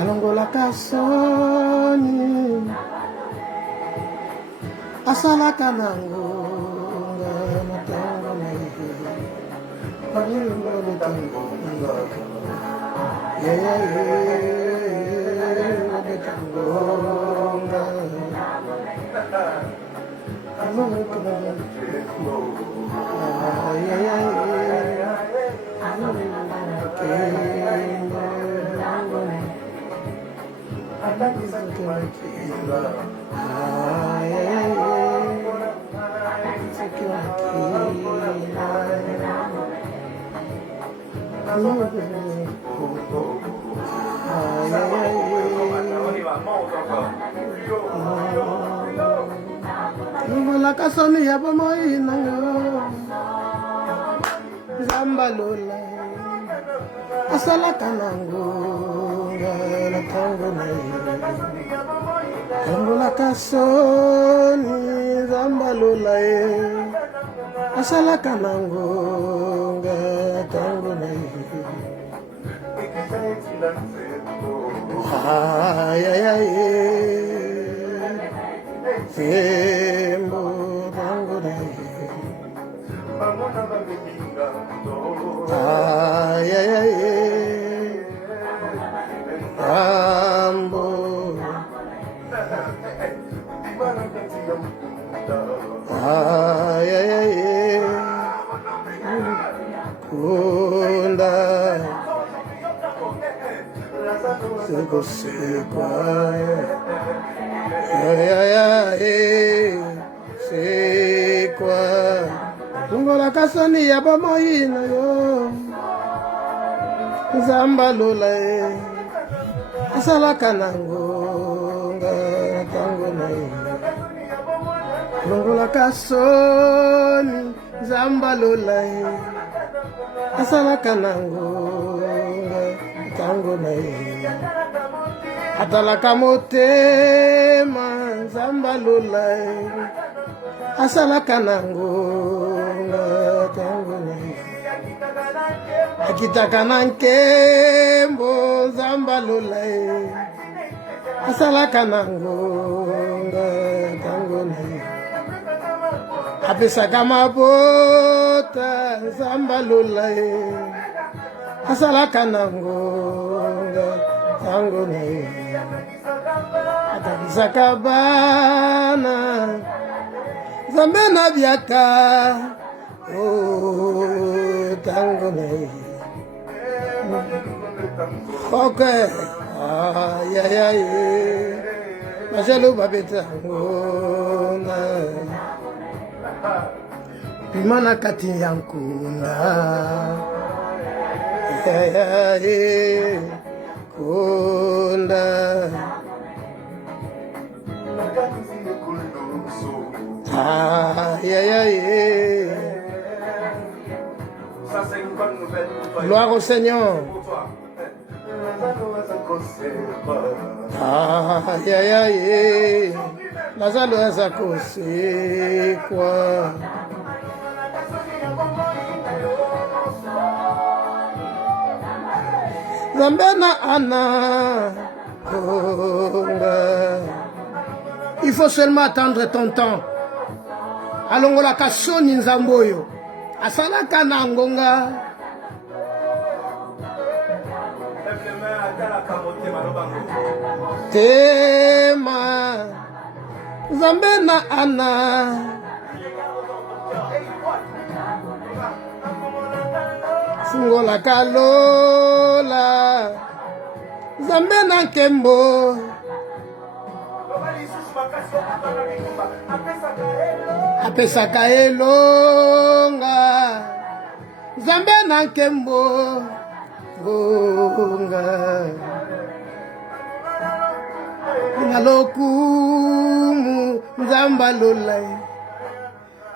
alongola kasoni asalaka nango matango na ye alongola tango la kasoni ya bomoi nango zambalola asalaka nango la tango na ye la kasoni zambalola asalaka nango tango na ye Fembo tango na ye Rambo Kunda Sekwa Sekwa Tungola kasoni ya bomoi na yo zambalola asalaka nango tango na ye tungola kasoni zambalola asalaka nango tango na ye atalaka motema zambalola asalaka nango tango na ye akitaka na nkembo zambalola asalaka nango tango na ye apesaka mabota zambalola asalaka nango tango na ye atakisaka bana zambe na biaka tango na ye okay Majalo babetango na pimana kati yankuna kunda Gloire au Seigneur. Lazalo azakosekwa Zambena ana konga. Il faut seulement attendre ton temps. Alongola kasoni nzamboyo asalaka na ngonga tema Zambena ana fungola kalola Zambena nkembo apesaka elonga Zambena nkembo gonga nalokumu nzambalola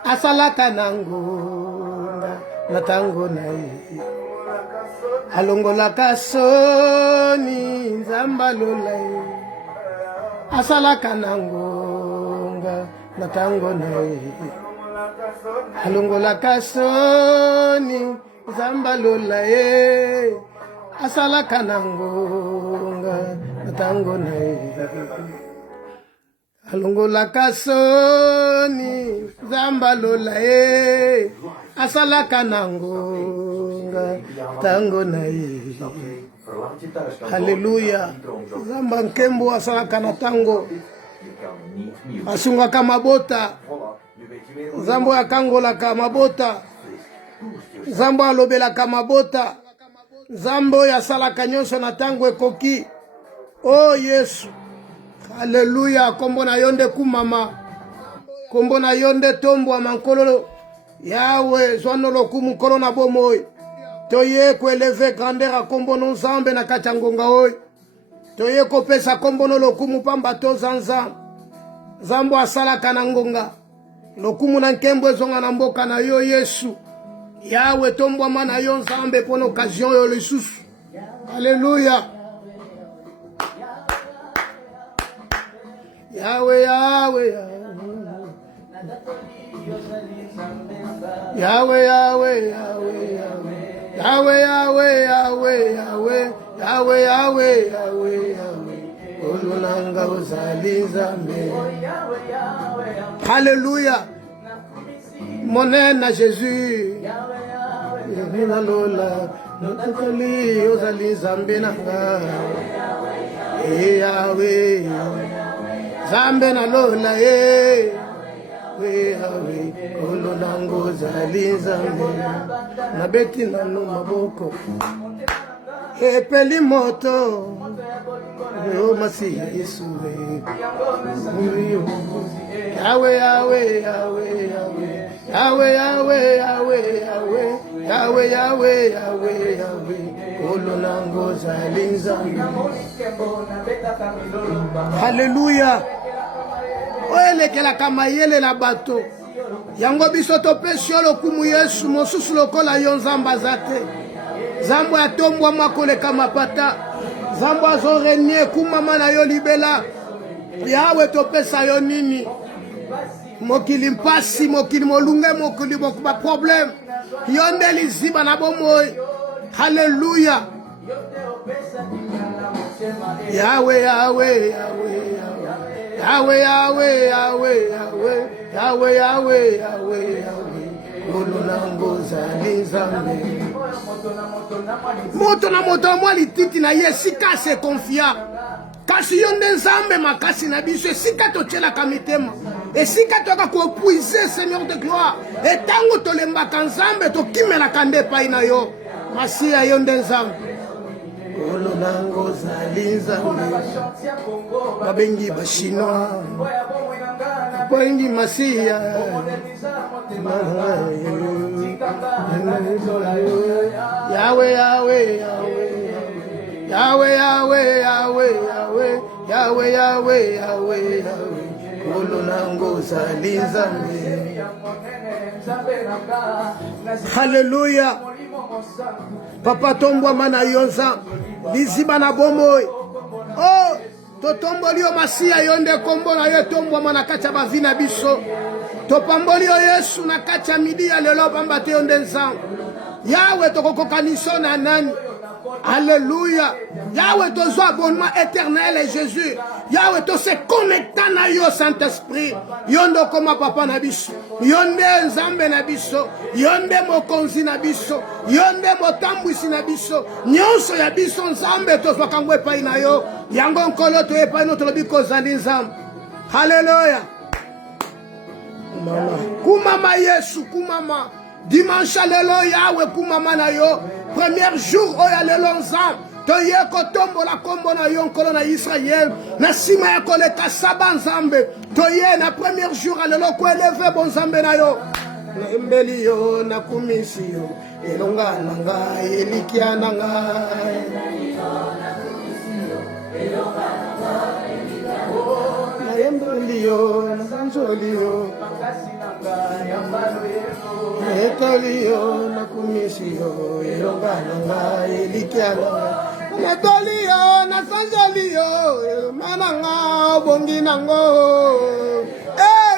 asalaka nangonga na tango na ye alongola kasoni nzambalola asalaka nangonga na tango na ye alongola kasoni nzambalola asalaka na ngonga na ntango na ye alongolaka soni Nzambe alola ye asalaka na ngonga ntango na ye. Haleluya. Nzambe nkembo asalaka na ntango asungaka mabota. Nzambe akangolaka mabota. Nzambe alobelaka mabota. Nzambe asalaka nyonso na ntango ekoki. Oh Yesu. Haleluya. Kombo na yo nde kumama. Kombo na yo nde tombwa mankololo. Yawe zwano lokumu kolo na bomoi. Toye kueleve grandeur a kombo no Nzambe na kati ya ngonga oyo. Toye kopesa kombo no lokumu pamba to zanza. Nzambe asalaka na ngonga. Lokumu na nkembo ezonga na mboka na yo Yesu. Yawe tombwa na yo Nzambe pour l'occasion yo lisusu. Haleluya. Yawe Yawe Yawe Yawe Yawe Yahweh, Yahweh, Yahweh, Yahweh, Yahweh, Yahweh, Yahweh, Yahweh. Olunanga uzali Nzambe. Alléluia. Monena Jésus. Yahweh na lola. Notakali uzali Nzambe nanga. Yahweh. Nzambe na lola Yahweh, olonango zali Nzambe nabeti nanu maboko epeli moto yo masiya Yesu Yahweh, Yahweh, Yahweh, Yahweh, Yahweh, Yahweh, Yahweh, Yahweh, Yahweh, Yahweh, Yahweh, olonango zali Nzambe. Haleluya. Oelekela kama yele la bato yango biso topesi yo lokumu Yesu mosusu lokola yo Nzambe azate. Nzambe atombwa makoleka mapata. Nzambe azorenie kumama na yo libela. Yawe topesa yo nini? Mokili mpasi, mokili molunge, mokili mokuba problem. Yonde liziba na bomoi. Haleluya. Yahweh, Yahweh, Yahweh, Yahweh, Yahweh, Yahweh, Yahweh, Yahweh, Yahweh, Yahweh, Yahweh, olunango zali Nzambe. Moto na moto mwa lititi na ye sika se confia. Kasi yo nde Nzambe makasi na biso esika totyelaka mitema. Esika toka kopuize Seigneur de gloire. Etango tolembaka Nzambe tokimelaka nde epai na yo. Masiya yo nde Nzambe. Olonango zali Nzambe. Babengi ba Chinois. Babengi Masiya. Yahweh, Yahweh, Yahweh. Yahweh, Yahweh, Yahweh, Yahweh. Yahweh, Yahweh, Yahweh, Yahweh. Olonango zali Nzambe. Hallelujah. Papa tombwa mana yonza liziba na bomoi. Oh, totomboli yo Masiya yonde kombo na yo tombwa mana kacha bavina biso. Topamboli yo Yesu na kacha midi ya lelo pamba te yonde Nzambe. Yawe tokokokaniso na nani? Alléluia. Yahweh tozo abonnement éternel et Jésus. Yahweh to se connecta na yo Saint-Esprit. Yondo koma papa na biso. Yonde Nzambe na biso. Yonde mokonzi na biso. Yonde motambwisi na biso. Nyonso ya biso Nzambe tozo kangwe epai na yo. Yango nkolo to epai no tolobi kozali Nzambe. Alléluia. Kumama. Kumama Yesu kumama. Dimanche lelo Yahweh kumama na yo. Premier jour oya lelo Nzambe. Toye kotombo la kombo na yo nkolo na Israël. Na sima ya koleka saba Nzambe. Toye na premier jour alelo ko eleve bon Nzambe na yo. Na embeli yo na kumisi yo. Elonga nanga elikia nanga. Na embeli yo na sanjoli yo. Etolio na kumisio elonga nanga elikia nanga Etolio na sanjolio mananga bongi nango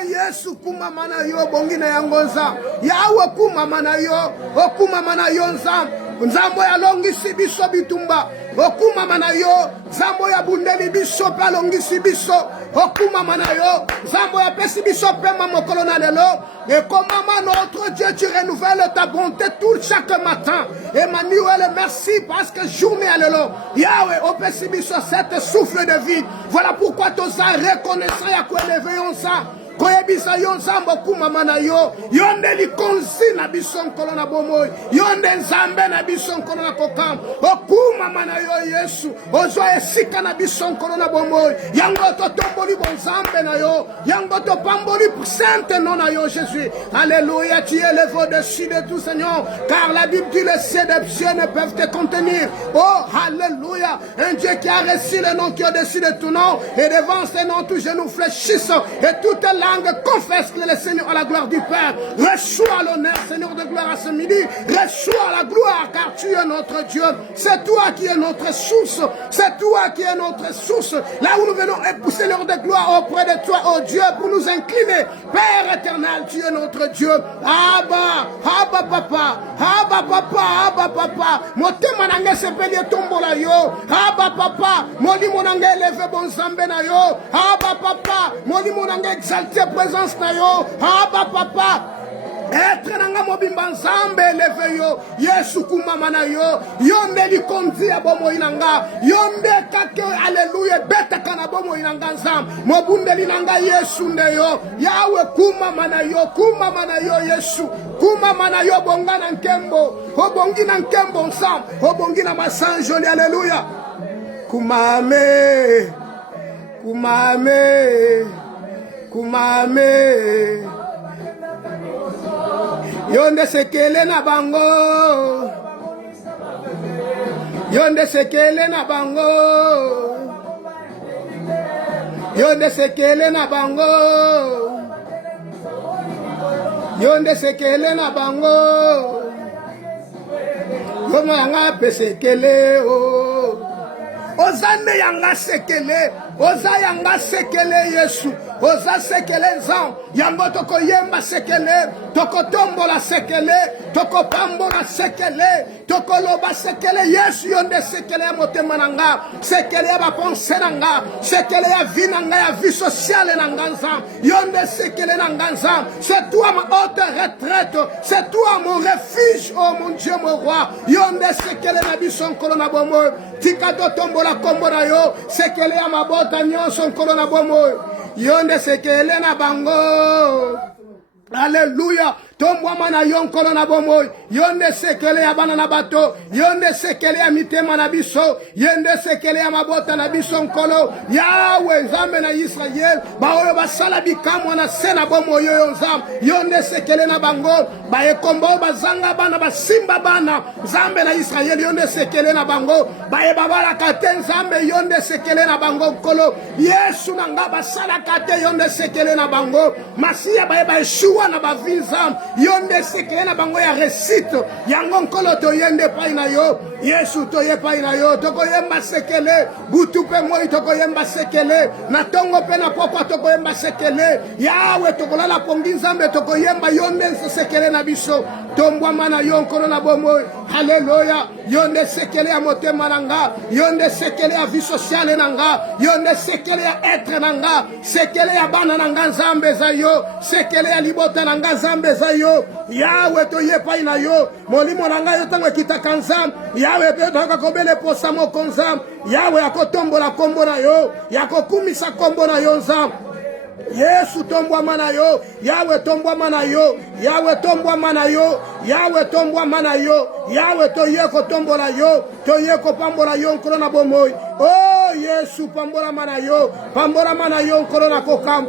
Yesu kumama na yo bongi na yango Nzambe Yahweh kumama na yo okuma mana yo Nzambe nzambo ya longisi biso bitumba okumama na yo nzambo ya bundeli biso pe alongisi biso okumama na yo nzambo ya pesi biso pema mokolo na lelo ekomama notre Dieu tu renouvelles ta bonté tout chaque matin Emmanuel merci parce que journée à lelo Yahweh opesi biso cette souffle de vie voilà pourquoi toza reconnaissant ya kuelever ça koyebisa yo nzambe okumama na yo nde likonzi na biso nkolo na bomoi yo nde nzambe na biso nkolo na kokam okumama na yo Yesu ozwa esika na biso nkolo na bomoi yango totomboli bonzambe na yo yango topamboli sainte nom na yo Jésus alléluia tu es élevé au-dessus de tout Seigneur car la Bible dit les cieux des cieux ne peuvent te contenir oh alléluia un Dieu qui a reçu le nom qui est au-dessus de tout nom et devant ce nom tout genou fléchissent et toute langue confesse que le Seigneur a la gloire du Père. Reçois l'honneur, Seigneur de gloire à ce midi. Reçois la gloire, car tu es notre Dieu. C'est toi qui es notre source. C'est toi qui es notre source. Là où nous venons épouser Seigneur de gloire auprès de toi, oh Dieu, pour nous incliner. Père éternel, tu es notre Dieu. Abba, Abba papa, Abba papa, Abba papa. Motema nange sepeli tombola yo. Abba papa, moli monange eleve bon zambe na yo. Abba papa, moli monange exalté présence na yo. Abba papa, être nanga mobimba nzambe eleve yo. Yesu kumama na yo. Yonde likonzi ya bomo inanga. Yonde kake alléluia beta kana bomo inanga nzambe. Mobundeli nanga Yesu nde yo. Yawe kumama na yo. Kumama na yo Yesu. Kumama na yo bonga na nkembo. Obongi na nkembo nzambe. Obongi na masanjoli alléluia. Kumame. Kumame. Kumame yonde sekele na bango yonde sekele na bango yonde sekele na bango yonde sekele na bango yoma yanga pesekele o ozande yanga sekele oza yanga sekele Yesu oza sekele nzam yango toko yemba sekele toko tombola sekele toko pambola sekele toko loba sekele Yesu yonde sekele ya motema nanga sekele ya bapense nanga sekele ya vie nanga ya vie sociale nanga nzam yonde sekele nanga nzam c'est toi ma haute retraite c'est toi mon refuge oh mon Dieu mon roi yonde sekele na biso nkolo na bomo tika to tombola kombo na yo sekele ya mabota nyonso nkolo na bomo yonde sekele na bango alléluia tombwama na yo nkolo na bomoi yonde sekele ya bana na bato yonde sekele ya mitema na biso yonde sekele ya mabota na biso nkolo yawe nzambe na Israel baoyo basala bikamwa na se na bomoi yo nzambe yonde sekele na bango baekombo bazanga bana basimba bana nzambe na Israel yonde sekele na bango baebabalaka te nzambe yonde sekele na bango nkolo Yesu nanga basalaka te yonde sekele na bango masiya baeshua na bavi nzambe yonde sekele na bango ya resite yango nkolo toyende pai na yo Yesu toye pai na yo tokoyemba sekele butu pe moi tokoyemba sekele na tongo pe na pokwa tokoyemba sekele yawe tokolala pongi nzambe tokoyemba yonde sekele na biso tombwama na yo nkolo na bomoi haleluya yonde sekele ya motema nanga yonde sekele ya vie sociale nanga yonde sekele ya être nanga sekele ya bana nanga nzambe za yo sekele ya libota nanga nzambe za yo yawe toye pai na yo molimo nanga yo tango kitaka nzambe yawe pe toka kobele posa moko nzambe yawe akotombola kombo na yo yakokumisa kombo na yo nzambe Yesu tombwama na yo yawe tombwama na yo yawe tombwama na yo yawe tombwama na yo yawe toye kotombola yo toye kopambola yo nkolo na bomoi oh Yesu pambola mana yo nkolo na kokam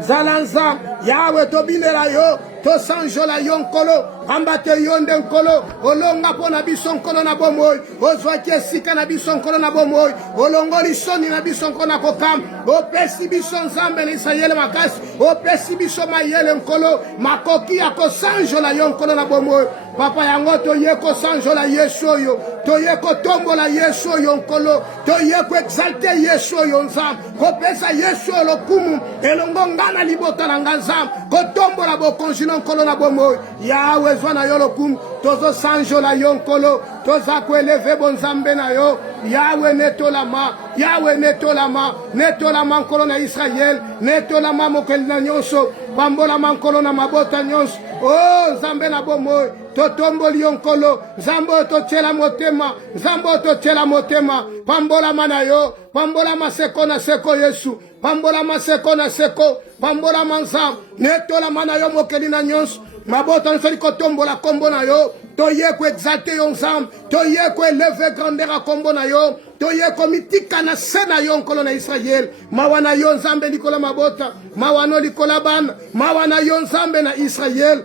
zalanzam yawe tobinela yo to sanjola yo nkolo ambate yonde nkolo olonga pona biso nkolo na bomoi ozwaki esika na biso nkolo na bomoi olongoli soni na biso nkolo na kokam opesi biso nzambe na Israel makasi opesi biso mayele nkolo makoki ya kosanjola yo nkolo na bomoi papa yango toye kosanjola Yesu oyo toye kotombola Yesu oyo nkolo toye koexalte Yesu oyo nzambe kopesa Yesu lokumu elongo ngana libota na nzambe kotombola bokonzi nkolo na bomoi yawe besoin na yo lokumu tozo sanjola yo nkolo toza koeleve bonzambe na yo Yahweh netolama netolama nkolo na Israel netolama mokeli na nyonso pambolama nkolo na mabota nyonso oh nzambe na bomoi totomboli yo nkolo nzambe oyo totiela motema nzambe oyo totiela motema pambolama na yo pambolama seko na seko Yesu pambolama seko na seko pambolama nzambe netolama na yo mokeli na nyonso mabota nyonso likotombola kombo na yo toye koexalte yo nzambe toye koeleve grandeur ya kombo na yo toye komitika na se na yo nkolo na Israel mawa na yo nzambe likola mabota mawa no likola bana mawa na yo nzambe na Israel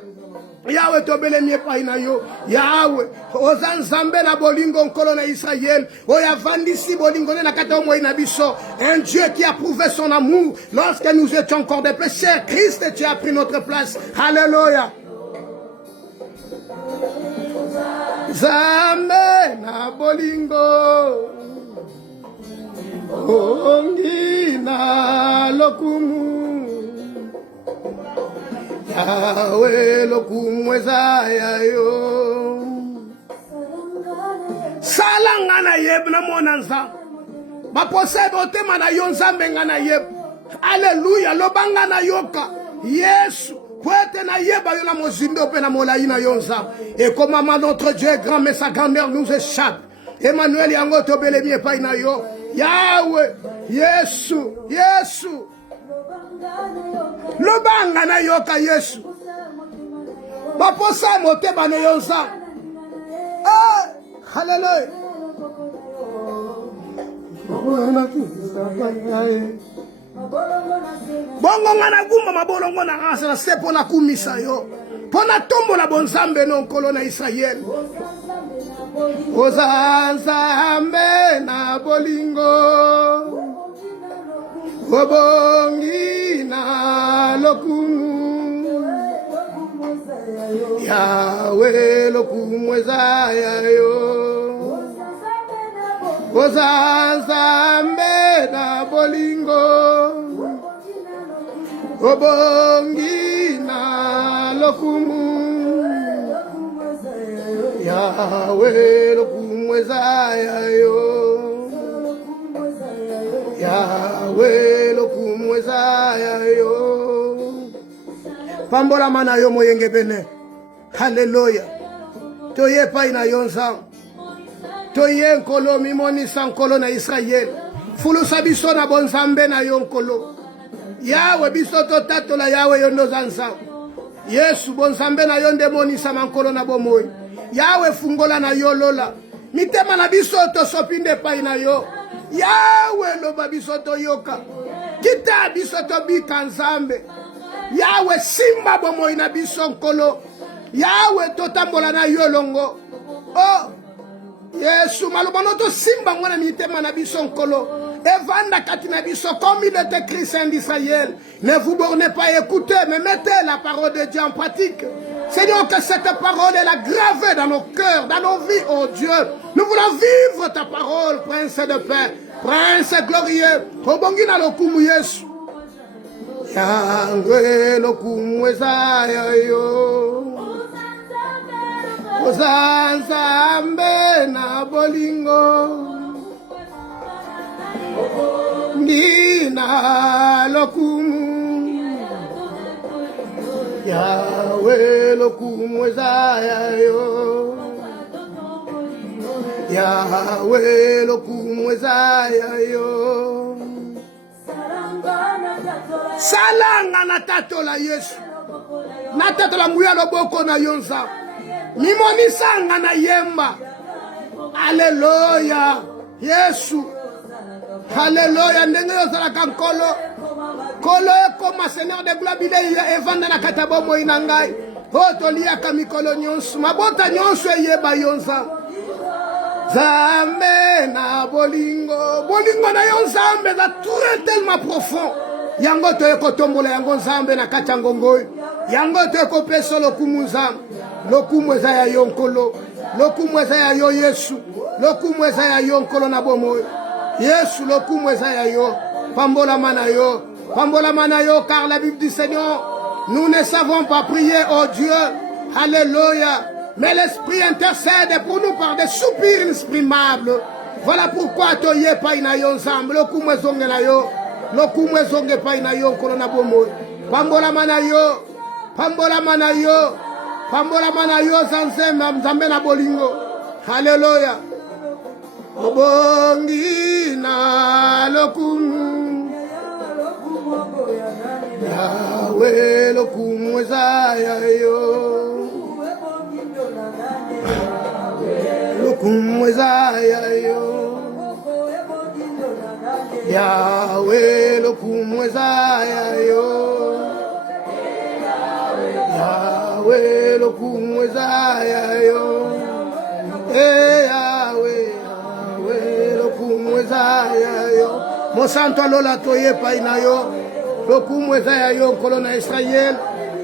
Yahweh tobelemi epai na yo Yahweh oza nzambe na bolingo nkolo na Israel oyo avandisi bolingo na kati ya moi na biso un Dieu qui a prouvé son amour lorsque nous étions encore des pécheurs Christ tu as pris notre place Alléluia Nzambe na bolingo ongi na lokumu Yahweh lokumu ezaya yo salanga na yeb na mona nzambe baposebe otema na yo nzambe nga na yeb Alléluia lobanga na yoka Yesu poete na yeba yo na mozindo pe na molai na yo nzambe et comme notre Dieu est grand mais sa grandeur nous échappe Emmanuel yango tobelemi epai na yo Yahweh Yesu lobanga na yoka Yesu baposa motema na yo nzambe Hallelujah bongo nga na gumba mabolongo na rasa na se pona kumisa yo pona tombola bonzambe no nkolo na Israel oza nzambe na bolingo obongi na lokumu Yahweh lokumu ezaya yo oza nzambe na bolingo obongi na lokumu Yahweh lokumu ezaya yo Yahweh lokumu ezaya yo pambola mana yo moyenge bene Hallelujah toye pai na yo nzambe toye nkolo mimonisa nkolo na Israel fulusa biso na bonzambe na yo nkolo Yahweh biso totatola Yahweh yo ndoza nzambe Yesu bonzambe na yo nde monisa mankolo na bomoi Yahweh fungola na yo lola mitema na biso tosopinde pai na yo Yahweh loba biso toyoka kita biso tobika nzambe Yahweh simba bomoi na biso nkolo Yahweh totambola na yo longo oh Yesu malobano to simba ngwana mitema na biso nkolo evanda kati na biso comme il est écrit Saint d'Israël ne vous bornez pas à écouter mais mettez la parole de Dieu en pratique Seigneur que cette parole est la gravée dans nos cœurs dans nos vies oh Dieu nous voulons vivre ta parole prince de paix prince glorieux obongi na lokumu Yesu Yahweh lokumu ezaya yo oza nzambe na bolingo ndina lokumu Yahweh lokumu ezaya yo Yahweh lokumu ezaya yo salanga na tatola Yesu na tatola nguya loboko na yo nzambe mimonisanga na yemba Alléluia Yesu Alléluia ndenge yozalaka nkolo kolo ekoma Seigneur de gloire bile evanda na kati ya bomoi na ngai oyo toliaka mikolo nyonso mabota nyonso eyeba yo nzambe Nzambe na bolingo na yo nzambe eza tellement profond yango toye kotombola yango nzambe na kati ya ngongo yango toye kopesa lokumu nzambe lokumu eza ya yo nkolo lokumu eza ya yo Yesu lokumu eza ya yo nkolo na bomoi Yesu lokumu eza ya yo pambola mana yo car la Bible du Seigneur nous ne savons pas prier oh Dieu Alléluia. Mais l'Esprit intercède pour nous par des soupirs inexprimables. Voilà pourquoi toye pa ina yo nzambe lokumwe zonge na yo. Lokumwe zonge pa ina yo kolona bomo. Pambola mana yo. Pambola mana yo. Pambola mana yo zanzema mzambe na bolingo. Alléluia. Obongi na lokumu. Yahweh lokumu zaya yo. Lokumu zaya yo. Yahweh lokumu zaya yo. Yahweh lokumu zaya yo. Yahweh, Yahweh lokumu zaya yo. Mon santo lola toye pa ina yo. Lokumu zaya yo kolona Israël.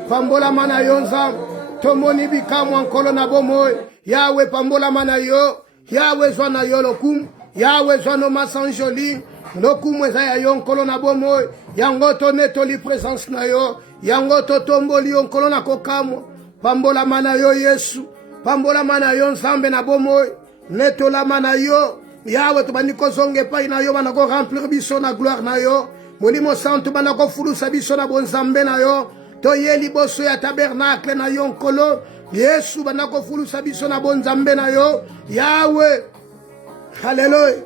Pambola mana yo nzam. Tomoni bikamu ankolo na bomoy. Yahweh pambola mana yo. Yahweh zwana yo lokumu. Yahweh zwana masanjoli. Lokumu zaya yo nkolo na bomoy. Yango to netoli présence na yo. Yango to tomboli yo nkolo na kokamo. Pambola mana yo Yesu. Pambola mana yo nzambe na bomoy. Netola mana yo. Yahweh tubandiko zonge pa ina yo banako remplir biso na gloire na yo. Molimo santo banako fulusa biso na bonzambe na yo. Toye liboso ya tabernacle na yo nkolo. Yesu banako fulusa biso na bonzambe na yo. Yahweh. Hallelujah.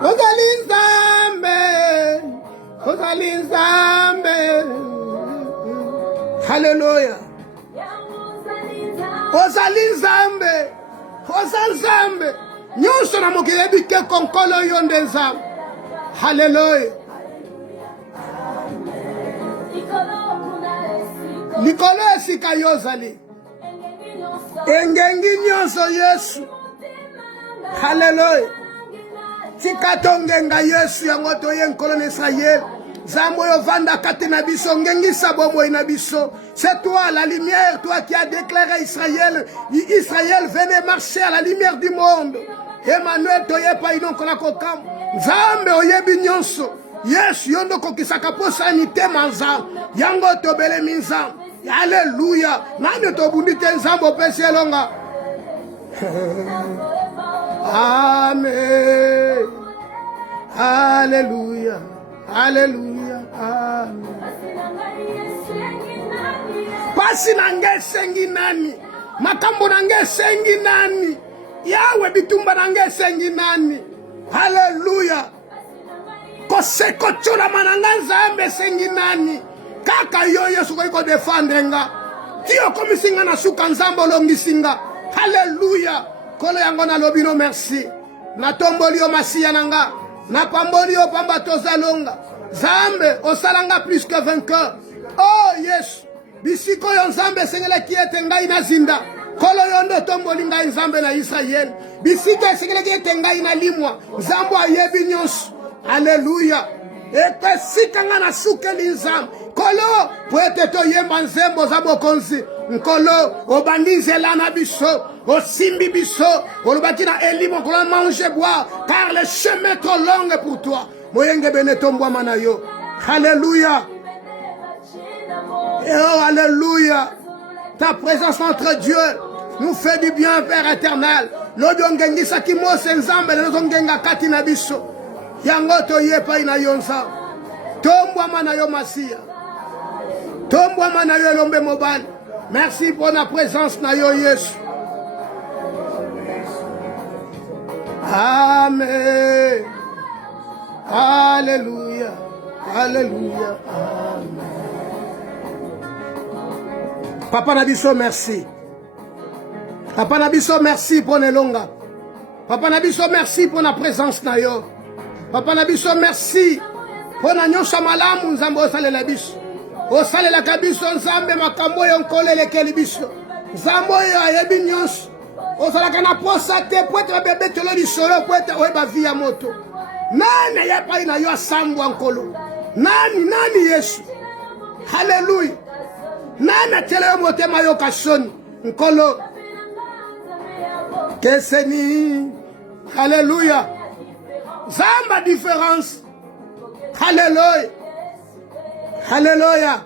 Ozali nzambe. Ozali nzambe. Hallelujah. Ozali nzambe. Ozali nzambe. Nyonso na mokili bike konkolo yo nde nzambe. Hallelujah. Likolo esika yo ozali. Engengi nyonso Yesu. Hallelujah. Tika tongenga Yesu yango toye nkolo na Israël. Zambo yo vanda kate na biso ngengi sabomo na biso. C'est toi la lumière, toi qui as déclaré Israël. Israël venez marcher à la lumière du monde. Emmanuel toye pa inonko na kokam. Zambe oyebi nyonso. Yes, yondo kokisaka posa ni tema nzambe. Yango tobele minzambe. Alléluia. Nani tobundite nzambe pesi elonga. Amen. Alléluia. Alléluia. Amen. Pasi nange sengi nani. Makambo nange sengi nani. Yahweh bitumba nange sengi nani. Alléluia. Koseko chola mananga nzambe sengi nani. Kaka yo Yesu ko defendre nga. Tio komisinga na suka nzambo longisinga. Alléluia. Kolo yango na lobino merci. Na tomboli yo masiya nanga. Na pamboli yo pamba tozalonga. Zambe osalanga plus que vainqueur. Oh yes. Bisiko yo nzambe sengela kiete ngai na zinda. Kolo yondo tomboli ngai nzambe na Israël. Bisiko sengela kiete ngai na limwa. Nzambo ayebi nyonso. Alléluia. Ete sikanga na sukeli nzambe. Kolo poete to yemba nzembo za bokonzi. Nkolo obandinze lana biso. Osimbi biso. Olobaki na elimo kolo manger boire. Car le chemin trop long est pour toi. Moyenge bene tombwa manayo. Alléluia. Oh, alléluia. Ta présence entre Dieu nous fait du bien, Père éternel. L'odiongengi sakimo senzambe l'odiongenga katina biso. Yango toye pa ina yonsa. Tombwa manayo masia. Tombwa manayo lombe mobile. Merci pour la présence na yo Yesu. Amen. Alléluia. Alléluia. Amen. Papa Nabiso, merci. Papa Nabiso, merci pour Nelonga. Papa Nabiso, merci pour la présence na yo. Papa Nabiso, merci pour la nyonso malamu nzambe osalela biso. Osalela kabiso nzambe makambo yo nkolele keli biso. Nzambe yo ayebi nyonso. Osalaka na posa te poete bebe tolo lisolo poete oyeba via moto. Nani yepa ina yo asambwa nkolo. Nani Yesu. Hallelujah. Nana tele yo motema yo kasoni. Nkolo. Keseni. Hallelujah. Zamba différence. Hallelujah. Hallelujah.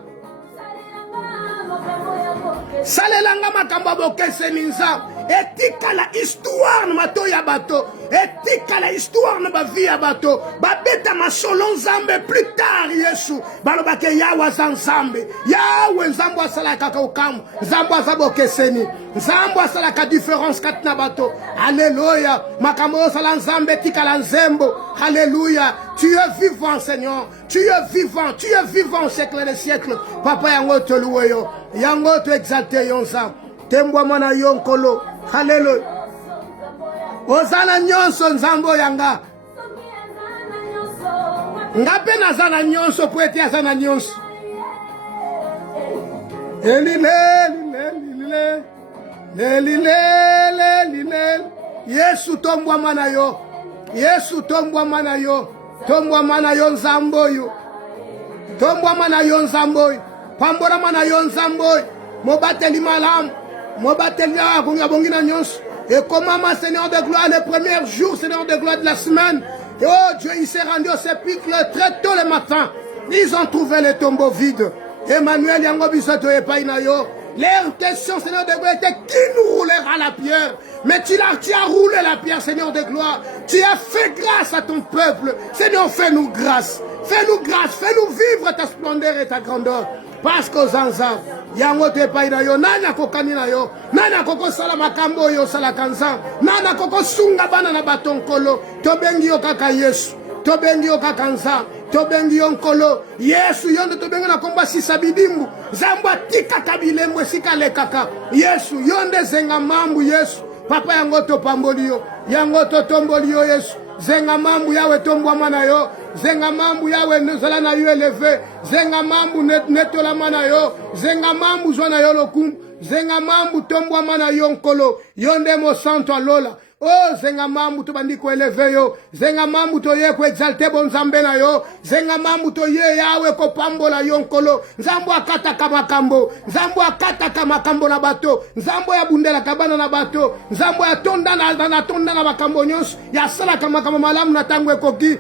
salelanga makambo bokeseni nzambe etikala histoire na bato ya bato etikala histoire na bavi ya bato babeta masolo nzambe plus tard yesu balobake yawe aza nzambe yawe nzambe asalaka kokambo nzambe aza bokeseni nzambe asalaka différence kati na bato alleluya makambo osala nzambe etikala nzembo alleluya tu es vivant Seigneur tu es vivant au siècle des siècles papa yango toluwe yo yango to exalte yo nzambe tembwama na yo nkolo haleluya ozana nyonso nzambo yanga ngape nazana nyonso po ete azana nyonso lelilelilelilelilele yesu tombwama na yo yesu tombwama na yo tombwama na yo nzambo oyo tombwama na yo nzambo oyo pambolama na yo nzambo oyo mobateli malamu mobateli akonga bongina nyonso et comment ma Seigneur de gloire le premier jour Seigneur de gloire de la semaine et oh Dieu il s'est rendu au sépulcre très tôt le matin ils ont trouvé les tombeaux vides Emmanuel yango bisoto epai na yo leur question Seigneur de gloire était qui nous roulera la pierre mais tu as roulé la pierre Seigneur de gloire tu as fait grâce à ton peuple Seigneur fais-nous grâce fais-nous vivre ta splendeur et ta grandeur parce que zanza yango te epai na yo nani akokani na yo nani akokosala makambo oyo osalaka nzambe nani akokosunga bana na bato nkolo tobengi yo kaka yesu tobengi yo kaka nzambe tobengi yo nkolo yesu yo nde tobengi na kombo asisa bidimbu nzambe atikaka bilembo esika lekaka yesu yo nde zenga mambu yesu papa yango topamboli yo yango totomboli yo yesu zenga mambu yawe tombwama na yo zenga mambu yawe nezala na yo eleve zenga mambu netolama na yo zenga mambu zwa na yo lokumbu zenga mambu tombwama na yo nkolo yo nde mosanto alola oh zenga mambu tobandi koeleve yo zenga mambu toye koexalte bonzambe na yo zenga mambu toye yawe kopambola yo nkolo nzambo akataka makambo nzambo akataka makambo na bato nzambo yabundelaka bana na bato nzambo yatondana makambo nyonso yasalaka makambo malamu na ntango ekoki.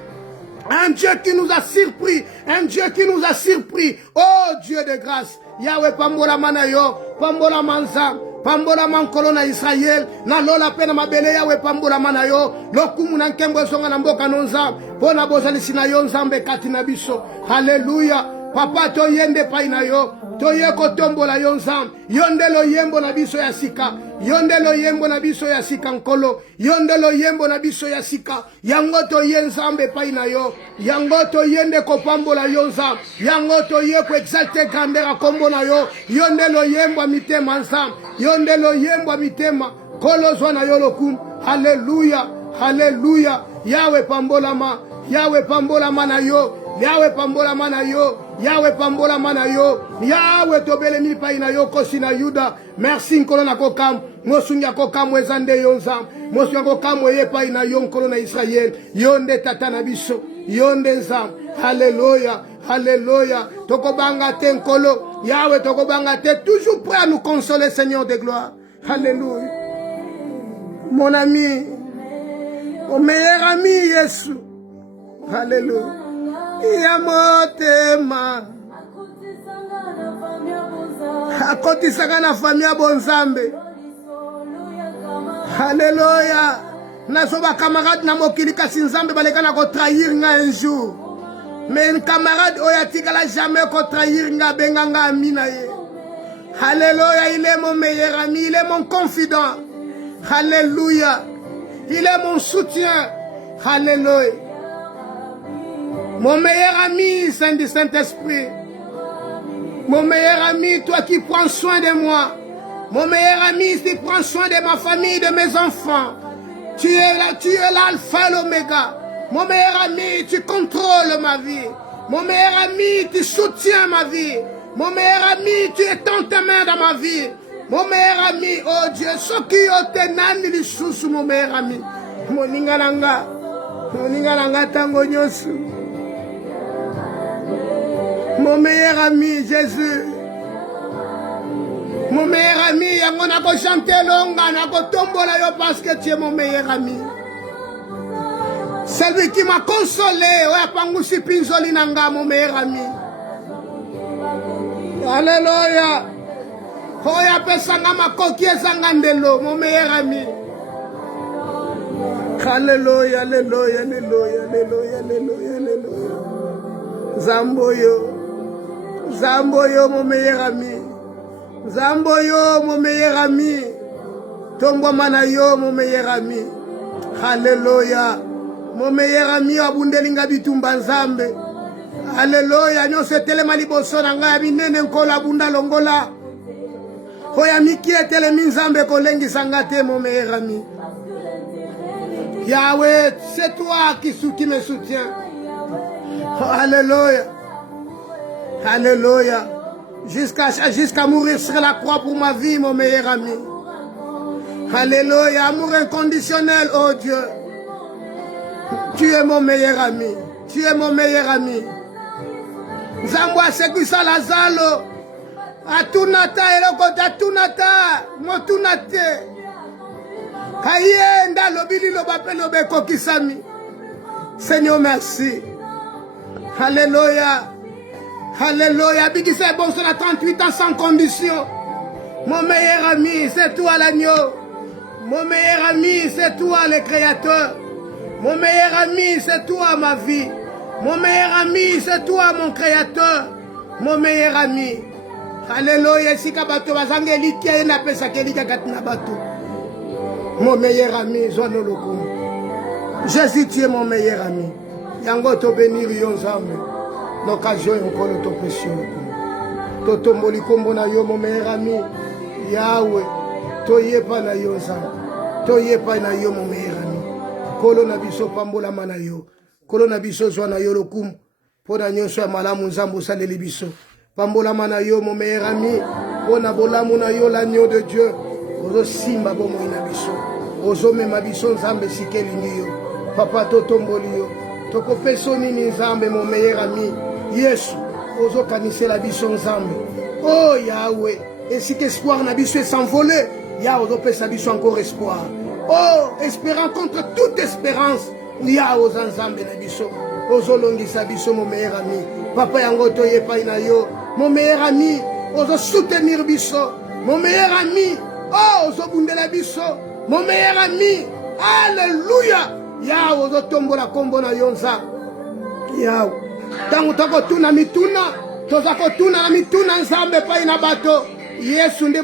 Un Dieu qui nous a surpris, un Dieu qui nous a surpris. Oh Dieu de grâce, Yahweh pambola manayo, pambola manza, pambola mankolo na Israël, na lola pena mabele Yahweh pambola manayo, lokumu na nkembo songa na mboka nonza, pona bozali sinayo nzambe kati na biso. Hallelujah. Papa to yende pai na yo, to yeko tombola yo nzambe, yondelo yembo na biso ya sika. Yondelo yembo na biso ya sika nkolo yondelo yembo na biso ya sika yango to ye nzambe pai na yo yango to yende kopambola yo nzambe yango to ye ko exalte grandeur kombo na yo yondelo yembo mitema nzambe yondelo yembo mitema kolo zwa na yo lokum haleluya haleluya yawe pambolama na yo yawe pambola mana yo yawe pambola mana yo yawe tobele mi pai na yo kosi na yuda merci nkolo na kokam mosunga kokam ezande yo nzam mosunga kokam ye pai na yo nkolo na Israël yonde tata na biso yonde nzam haleluya haleluya tokobanga te nkolo yawe tokobanga te toujours prêt à nous consoler Seigneur de gloire haleluya mon ami mon meilleur ami Yesu haleluya ya motema akotisaka na fami ya bonzambe haleluya naso bacamarade na mokili kasi nzambe baleka na kotrahir nga un jour mais camarade oyo atikala jamais kotrahir nga benga nga ami na ye haleluya il est mon meilleur ami il est mon confident haleluya il est mon soutien haleluya. Mon meilleur ami, Saint-Esprit. Mon meilleur ami, toi qui prends soin de moi. Mon meilleur ami, qui prends soin de ma famille, de mes enfants. Tu es l'alpha et l'oméga. Mon meilleur ami, tu contrôles ma vie. Mon meilleur ami, tu soutiens ma vie. Mon meilleur ami, tu étends tes mains dans ma vie. Mon meilleur ami, oh Dieu, ce qui te nani li sous mon meilleur ami. Mon ningalanga tango nyosu. Mon meilleur ami, Jésus. Mon meilleur ami, yango nako chanter longa, nako tombola yo parce que tu es mon meilleur ami. Celui qui m'a consolé, oya pangusi pinzoli nanga, mon meilleur ami. Alléluia. Oya pesanga makoki ezanga ndelo, mon meilleur ami. Alléluia, alléluia, alléluia, alléluia, alléluia, alléluia. Zamboyo, mon meilleur ami. Zamboyo, mon meilleur ami. Tombo manayo, mon meilleur ami. Alléluia. Mon meilleur ami, abundelinga bitumba nzambe. Alléluia, nyonso telema liboso na ngai binene nkola bunda longola. Oya miki etelemi nzambe kolengisa nga te, mon meilleur ami. Yahweh, c'est toi qui me soutiens. Oh, alléluia. Alléluia. Jusqu'à mourir sur la croix pour ma vie, mon meilleur ami. Alléluia. Amour inconditionnel, oh Dieu. Tu es mon meilleur ami. Tu es mon meilleur ami. Zambwa Sekusa Lazalo. Atunata eloko atunata. Motunate. Kayenda lobili lobapelo beko kisami. Seigneur, merci. Alléluia. Alléluia. Bigisa bon sur la 38 ans sans condition. Mon meilleur ami, c'est toi l'agneau. Mon meilleur ami, c'est toi le créateur. Mon meilleur ami, c'est toi ma vie. Mon meilleur ami, c'est toi mon créateur. Mon meilleur ami. Alléluia. Sikabato bazangeli kia na pesa kelika katina bato. Mon meilleur ami, Zono Lokum. Jésus, tu es mon meilleur ami. Yango to bénir yonzambe. L'occasion est encore de ton précieux. Totomboli kombo na yo, mon meilleur ami. Yahweh. Toye pa na yo nzambe. Toye pa na yo, mon meilleur ami. Kolo na biso pambola mana yo. Kolo na biso zwana yo lokum. Pona nyonso ya malamu nzambe osaleli biso. Pambola mana yo, mon meilleur ami. Pona bolamu na yo l'agneau de Dieu. Ozo simba bomo ina biso. Ozo mema biso nzambe sikelingi yo. Papa totomboli yo. Toko peso nini nzambe, mon meilleur ami. Yesu. Ozo kanise la biso nzambe. Oh Yahweh. Et si espoir na biso est s'envoler. Ya ozo pesa biso encore espoir. Oh, espérant contre toute espérance. Ya ozo nzambe na biso. Ozo longisa biso, mon meilleur ami. Papa yango toye pa ina yo. Mon meilleur ami. Ozo soutenir biso. Mon meilleur ami. Oh, Zobundela biso, mon meilleur ami. Alléluia. Yao, Zotombola kombo na yonza. Yao. Tangu toko tuna mituna. Tozako tuna mituna nzambe pa ina bato. Yesu nde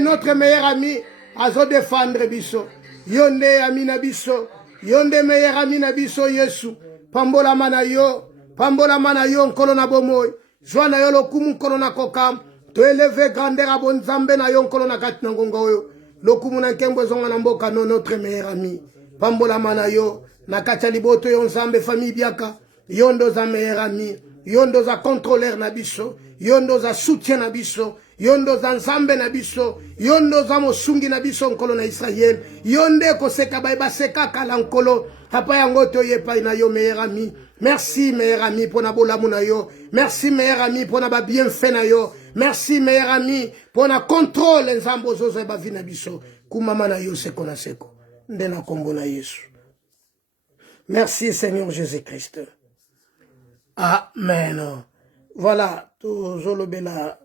notre meilleur ami. Azo défendre biso. Yonde ami na biso. Yonde meilleur ami na biso Yesu. Pambola mana yo. Pambola mana yo nkolo na bomoy. Joana yo lokumu nkolo na kokam. To élever grandeur à bon Zambé na yonkolo na kati na ngonga oyo. Lokumu na nkembo zonga na mboka no notre meilleur ami. Pambola mana yo na kati liboto yo Nzambe famille biaka. Yondo za meilleur ami. Yondo za contrôleur na biso. Yondo za soutien na biso. Yondo za Nzambe na biso. Yondo za mosungi na biso nkolo na Israël. Yonde ko seka ba seka kala nkolo. Papa yango to yepa na yo meilleur ami. Merci meilleur ami pour na bolamu na yo. Merci meilleur ami pour na ba bienfait na yo. Merci meilleur ami pour na contrôle nzambo zozo ba vina biso. Kumama na yo seko na seko. Ndena kombo na Yesu. Merci Seigneur Jésus-Christ. Amen. Voilà, to zolobela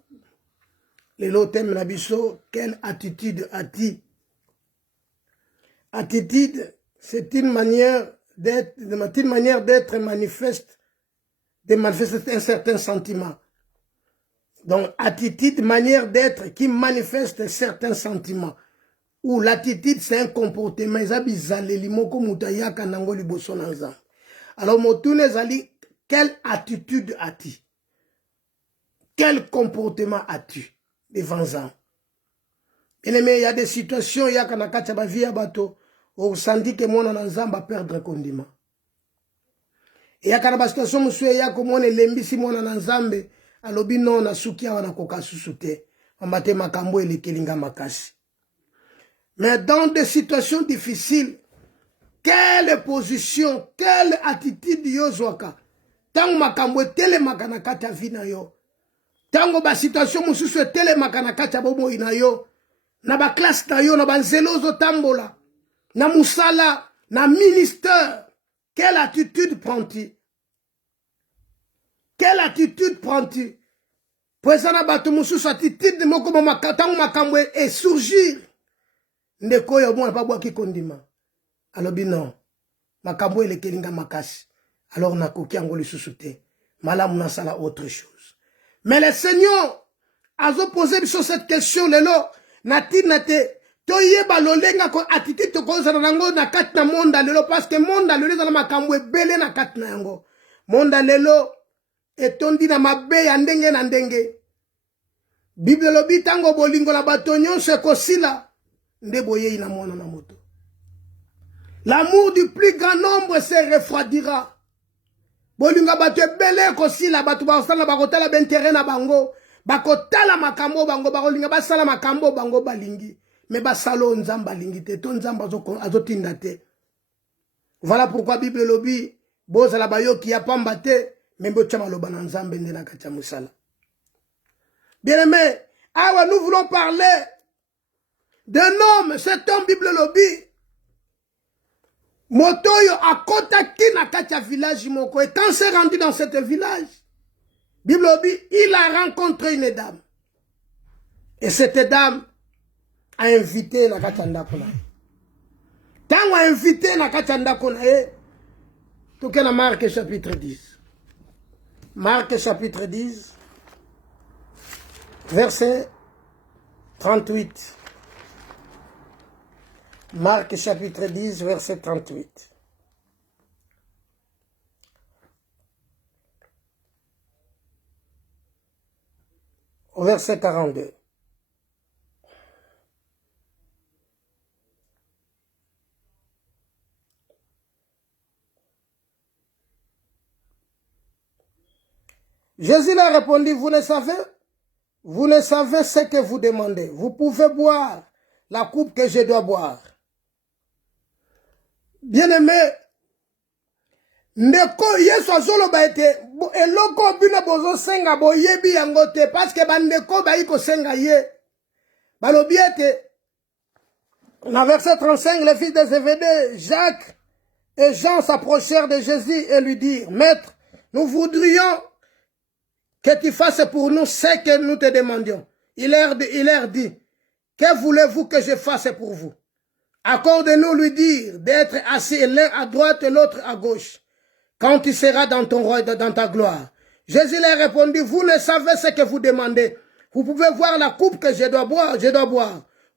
le lotem na biso, quelle attitude as-tu? Attitude, c'est une manière d'être manifeste, de manifester un certain sentiment. Donc, attitude, manière d'être qui manifeste certains sentiments. Ou l'attitude, c'est un comportement. Alors, Motune Zali, quelle attitude as-tu? Quel comportement as-tu devant ça? Bien-aimé, il y a des situations, il y a quand on a vie à bateau, on sent que mon anzamba va perdre condiment. Il y a quand on a situation, monsieur, il y a comme on est l'embisi mon anzambe, alobi non na sukia wana koka susute, on bate makambo et les kelinga makasi. Mais dans des situations difficiles, quelle position, quelle attitude yo zwaka? Tango makambo tele makana kata vina yo. Tango ba situation mususu tele makana kata bobo ina yo. Na ba classe na yo, na ba nzelozo tambola. Na musala, na ministère. Quelle attitude prends-tu? Quelle attitude prends-tu? Présana bato mususu attitude moko tango makambo et surgir. Ndeko yo mwana pa bwa ki kondima. Alobi non. Makambo ele kelinga makasi. Alors na koki yango lisusu te. Malamu na sala autre chose. Mais le Seigneur a posé sur cette question lelo nati nate toyeba lolenga ko attitude to ko zana nango na kati na monde lelo parce que monde lelo zana makambo ebele na kati na yango. Monde lelo etondi na mabe ya ndenge na ndenge. Bible lobi tango bolingo la bato nyonso ekosila nde boye ina mwana na moto. L'amour du plus grand nombre se refroidira. Bolinga bato ebele ekosila bato basala bakotala b'intérêt na bango, bakotala makambo bango bakolinga basala makambo bango balingi, mais basalo nzamba lingi te to nzamba azotinda te. Voilà pourquoi Bible lobi bozala bayoki ya pamba te mais botia maloba na nzambe nde na kati ya musala. Bien-aimé, alors nous voulons parler d'un homme, cet homme Bible lobi Motoyo akotaki na kati ya village moko. Et quand s'est rendu dans cet village, Bible lobi, il a rencontré une dame. Et cette dame a invité na kati ya ndako na ye. Tango a invité na kati ya ndako na ye, toke na Marc chapitre 10. Marc chapitre 10, verset 38. Marc chapitre 10, verset 38. Au verset 42. Jésus leur répondit, vous ne savez ce que vous demandez. Vous pouvez boire la coupe que je dois boire. Bien-aimé, ndeko yesu azoloba ete eloko bino bozo senga boyebi yango te parce que bandeko bayi ko senga ye. Balobi ete na verset 35, les fils de Zébédée, Jacques et Jean s'approchèrent de Jésus et lui dirent, Maître, nous voudrions que tu fasses pour nous ce que nous te demandions. Il leur dit, que voulez-vous que je fasse pour vous? Accorde-nous, lui dire, d'être assis l'un à droite et l'autre à gauche, quand tu seras dans ton roi, dans ta gloire. Jésus leur répondit, vous ne savez ce que vous demandez. Vous pouvez voir la coupe que je dois boire.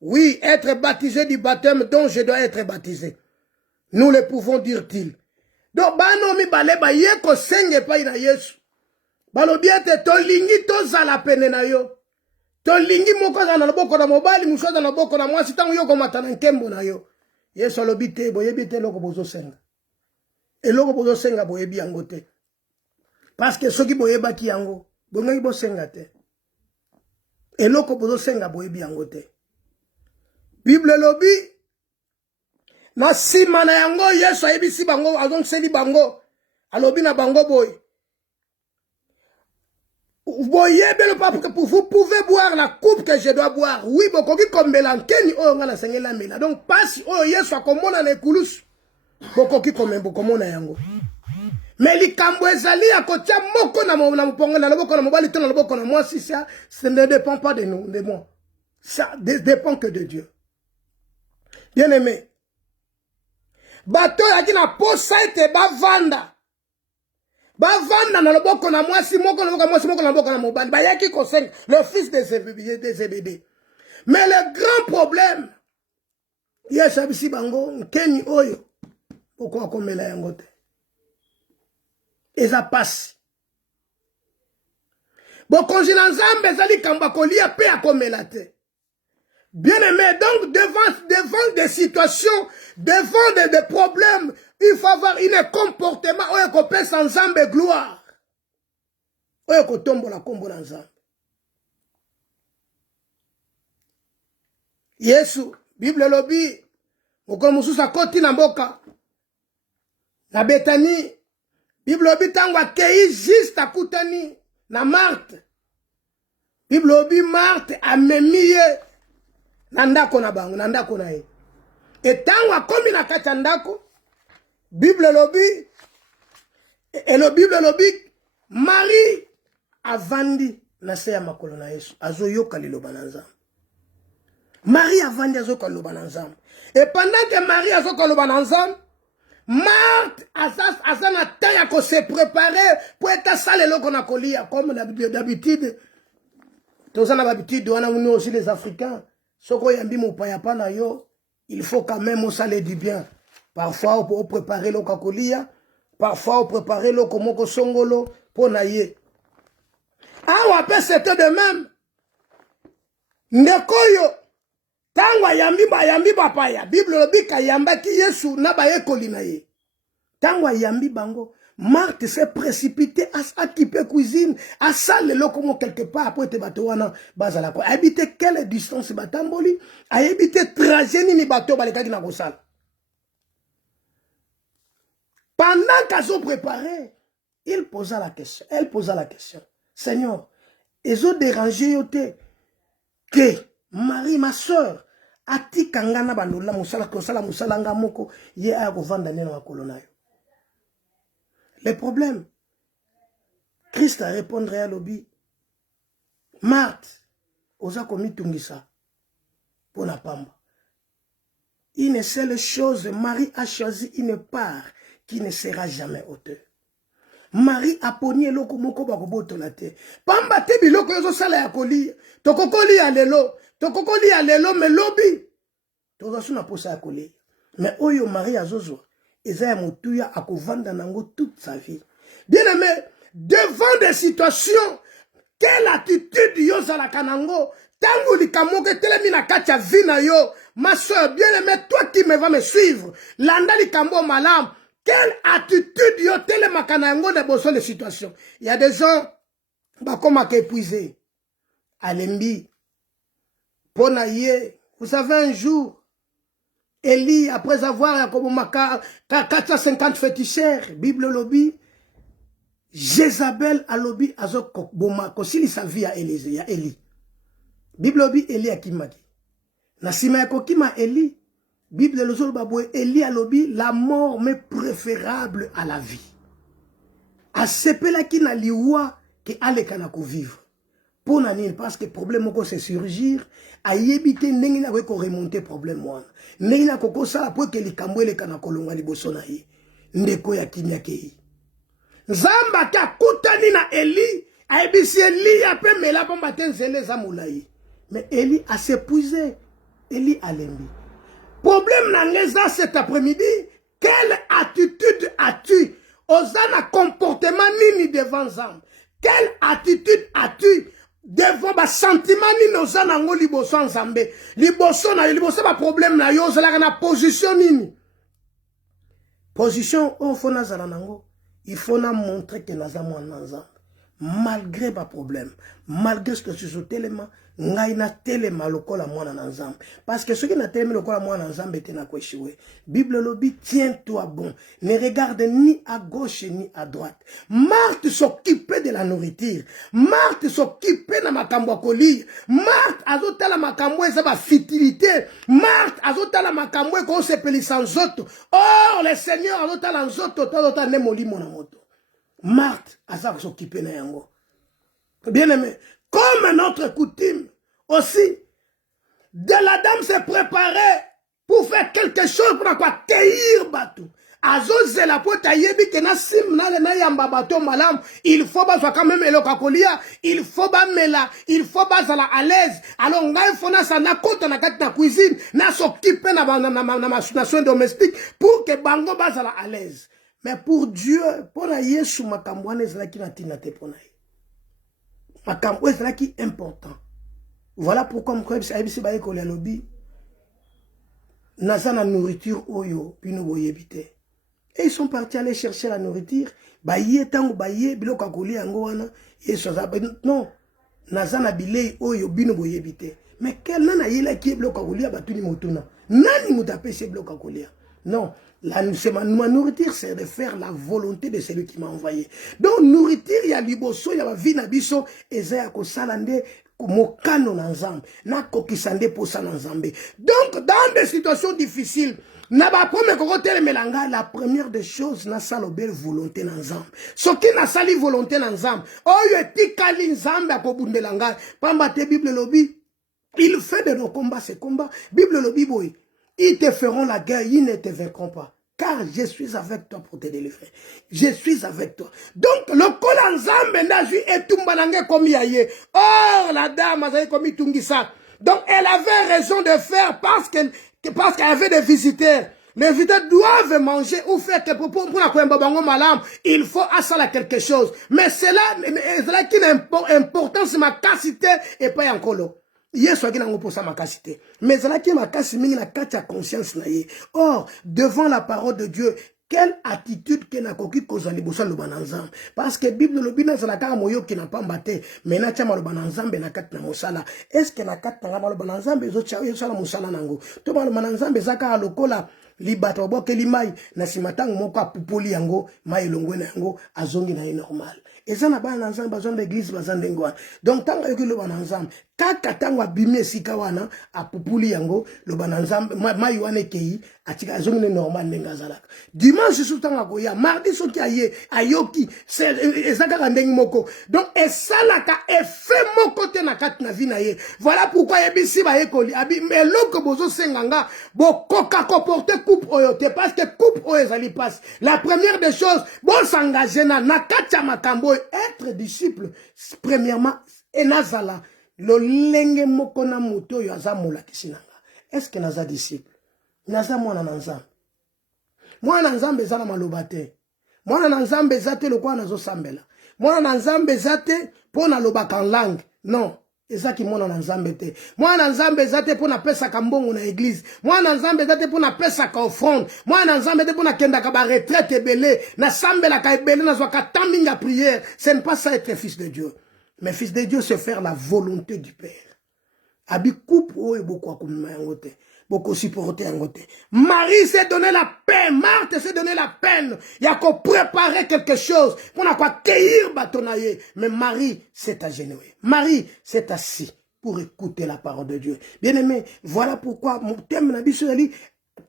Oui, être baptisé du baptême dont je dois être baptisé. Nous le pouvons, dire-t-il. Donc, banomi baleba yeko senge pa ina Yesu. Balobiete tolingi tozala pene na yo. Tolingi moko za na loboko na mobali, mushoza na loboko na mwasi tango yo komata na nkembo na yo. Yesu alobi te, boyebi te loko bozo senga. Eloko bozo senga boyebi yango te. Parce que soki boyeba ki yango, bongai bo senga te. Eloko bozo senga boyebi yango te. Bible lobi na sima na yango Yesu ayebisi bango azonseli bango. Alobi na bango boy. Vous pouvez boire la coupe que je dois boire. Oui, bokoki kombela nkeni oyo nga na sengela mela. Donc pasi oyo Yesu akomona na ekulusu. Bokoki komona yango. Mais likambo ezali akotia moko na mopongo na loboko na mobali to na loboko na mwasi ça ne dépend pas de nous, de moi. Ça dépend que de Dieu. Bien-aimé. Bato yaki na posa ete bavanda. Bavanda na loboko na mwasi moko na loboko na mwasi moko na loboko na mobali. Bayaki kosenga le fils de Zébédée. Mais le grand problème, Yesu abisi bango nkeni oyo oko akomela yango te. Eza pasi. Bokonzi na Nzambe ezali kamba kolia pe akomela te. Bien-aimé, donc devant des situations, devant des problèmes, il faut avoir un comportement où on peut sans Nzambe gloire. Où on tombe la combo dans Nzambe. Yesu, Bible lobi, moko mususa koti na mboka. Na Betani, Bible lobi tango akei juste akutani na Marthe. Bible lobi Marthe amemiye na ndako na bango, na ndako na ye. Et tango akomi na kati ya ndako, Bible lobi, Marie avandi na se ya makolo na Yesu azoyoka liloba na Nzambe. Marie avandi azoyoka liloba na Nzambe. Et pendant que Marie azoyoka liloba na Nzambe, Marthe azana temps ko se préparer pour être salé loko na kolia comme d'habitude. Tous on a l'habitude on a aussi les Africains. Soko yambi mopaya pa na yo, il faut quand même saler du bien. Parfois on préparer loko kolia, parfois on préparer loko moko songolo pour naye. Ah on appelle c'était de même. Ndekoyo tangwa yambi papaya. Bible lobika yamba ki Yesu na ba ekoli na ye. Tangwa yambi bango. Marthe s'est précipitée à quitter cuisine, à saler le comme quelque part après te bateau wana bazala ko. Habiter quelle distance batamboli, a habiter trajet ni bateau baleka na kosala. Pendant qu'elles ont préparé, il posa la question. Elle posa la question. Seigneur, ils ont dérangé yote que Marie, ma soeur, ati kangana balola musala kosala musala ngamoko ye a kovanda nena makolo nayo. Le problème, Christ a répondu à l'obi. Marthe, osa komi tungisa pour la pamba. Une seule chose, Marie a choisi une part qui ne sera jamais auteur. Marie a pogné loko moko bakoboto la te. Pamba te biloko yozo sala ya kolia. Tokokoli ya lelo me lobi. Tozo suna posa ya kolia. Mais oyo Marie azozwa. Eza motuya akovanda nango toute sa vie. Bien aimé, devant des situations, quelle attitude yo zala kanango, tango likamoke telemi na kacha vina yo, ma soeur, bien aimé, toi qui me vas me suivre, landa likambo malam, quelle attitude yo telema kanango de besoin de situations. Il y a des gens, bah comme à épuisé, alembi, ponaye, vous savez un jour, Élie, après avoir comme 450 féticheurs, Bible lobby, Jézabel a lobby azok boma kosili sa vie à Élisée, à Élie. Bible lobby Élie a kimaki. Na sima ya kokima Élie, Bible lozol babwe Élie a lobby la mort mais préférable à la vie. A sepela ki na liwa ke aleka na ko vivre. Pour nanine parce que problème moko c'est surgir a yebite ndenge na ko remonter problème wana. Ndenge na koko sala po ke likambo ele kana kolonga liboso na ye. Ndeko ya kimia ke. Nzamba ka kutani na Eli, a ebisi Eli a pe mela pomba tenzele za mulai. Mais Eli a s'épuisé. Eli a lembi. Problème nangeza cet après-midi, quelle attitude as-tu? Osana comportement nini devant Zam? Quelle attitude as-tu? Devant ba sentiment ni nozana ngo liboso nzambe liboso ba problème na yo zala na position nini position on fona zala nango il faut na montrer que naza mwana nzambe malgré ba problème malgré ce que tu sois tellement ngai na telema lokola mwana na nzambe parce que ce qui na telema lokola mwana na nzambe te na ko échouer Bible lobi tiens-toi bon ne regarde ni à gauche ni à droite. Marthe s'occupait de la nourriture, Marthe s'occupait na makambo kolia, Marthe azotala makambo eza ba fitilité, Marthe azotala makambo ko se pelisa nzoto. Or le Seigneur azotala nzoto to ne molimo na moto. Marthe azak s'occuper na yango. Bien aimé, comme notre coutume aussi, de la dame s'est préparée pour faire quelque chose pour quoi cueillir bateau. Azoze la pote yebi que na sim na yamba bateau malam, il faut ba quand même elokakolia, il faut ba mela, il faut ba zala à l'aise. Alors ngai fona sa na kota na kati na cuisine, na s'occuper na soins domestiques pour que bango ba zala à l'aise. Mais pour Dieu, pour la Yesu makambwane zala ki na tina te pona. Makambo ezala ki important. Voilà pourquoi mkwebisi ayebisi ba ekole ya lobi naza na nourriture oyo pino boyebite. Et ils sont partis aller chercher la nourriture. Baye tango baye biloko kolia yango wana Yesu non naza na bilei oyo bino boyebite. Mais quel nana yela ki biloko kolia batuni motuna. Nani mutapesi biloko kolia? Non, ma nourriture, c'est de faire la volonté de celui qui m'a envoyé. Donc, nourriture, il y a liboso, il y a vina biso, et ça, ko salande, mokano na nzambe, na kokisande posa na nzambe. Donc, dans des situations difficiles, Na ba premier kokote melanga la première des choses na sala belle volonté na nzambe. Soki na sali volonté na nzambe, oyo etikali nzambe akobundelanga. Pamba te Bible lobi, il fait de nos combats ces combats. Bible lobi boy, ils te feront la guerre, ils ne te vaincront pas. Car je suis avec toi pour te délivrer. Je suis avec toi. Donc, le col nzambe na ju etumbalange comme yaye. Or, la dame a comme itungisa. Donc, elle avait raison de faire parce qu'elle avait des visiteurs. Les visiteurs doivent manger ou faire quelque chose pour la malam. Il faut assala quelque chose. Mais c'est là qui est important, c'est ma capacité et pas encore là. Yesu akina ngo pour ça ma capacité. Mais là qui ma capacité mingi na katia conscience na ye. Or, devant la parole de Dieu, quelle attitude que na koki kozali bosa lo bananzam parce que Bible lo bina za la kaka moyo ki na pamba te mais na chama lo bananzambe na kat na mosala est-ce que na kat na lo bananzambe zo cha yo sala mosala nango to ba lo bananzambe zaka lokola libato boke limai na simatango moko apupoli yango mai longwe na yango azongi na normal eza na bana nzambe bazon l'église bazande ngwa donc tanga yoki lo bananzambe kaka tango abimi esika wana apupuli yango lo bananzambe mai wane kei atika azongi na normal ndenga zalaka dimanche sous tanga koya mardi soki aye ayoki ezaka ndengi moko donc esalaka effet moko te na kati na vie na ye voilà pourquoi yebisi ba yekoli abi meloko bozo senganga bokoka comporter coupe oyote parce que coupe oyo ezali passe la première des choses bon s'engager na kati ya makambo être disciple premièrement enazala lo lenge moko na moto oyo aza molakisi nanga est-ce que naza disciple naza mwana na nzambe mwana na nzambe eza na maloba te mwana na nzambe eza te lokola nazosambela mwana na nzambe eza te mpo nalobaka en langue non ezaki mwana na nzambe te mwana na nzambe eza te mpo napesaka mbongo na église mwana na nzambe eza te mpo napesaka offrande mwana na nzambe te mpo nakendaka baretraite ebele nasambelaka ebele nazwaka temps mingi ya prière ce n'est pas ça être fils de Dieu mais fils de Dieu c'est faire la volonté du Père abi coupe oyo beaucoup akomema yango te beaucoup supporter yango te Marie s'est donné la peine Marthe s'est donné la peine il y a qu'à préparer quelque chose pour accueillir batonaye mais Marie s'est agenouillée Marie s'est assise pour écouter la parole de Dieu bien aimé voilà pourquoi mon thème na biso ali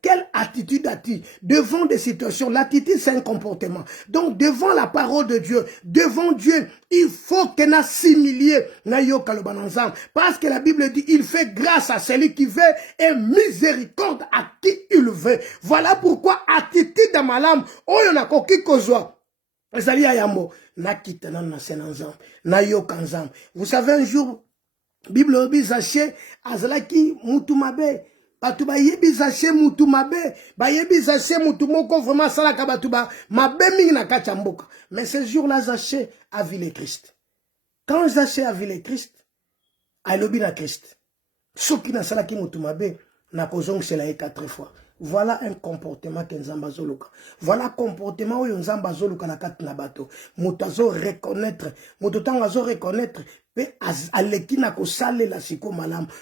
quelle attitude as-tu devant des situations? L'attitude, c'est un comportement. Donc, devant la parole de Dieu, devant Dieu, il faut qu'on assimile parce que la Bible dit, il fait grâce à celui qui veut et miséricorde à qui il veut. Voilà pourquoi attitude dans ma lame, oh, il y a koki kozwa. Vous savez, un jour, Bible dit, Zaché, Azalaki, Moutumabe, batu ba yebi zache mutu mabe ba yebi zache mutu moko vraiment salaka batu ba mabe mingi na kati ya mboka mais ce jour-là Zaché a vu le Christ quand Zaché a vu le Christ alobi na Christ soki na salaki mutu mabe na kozong sela 4 fois voilà un comportement que nzamba zoluka voilà comportement oyo nzamba zoluka na kati na bato mutu azo reconnaître mutu tanga azo reconnaître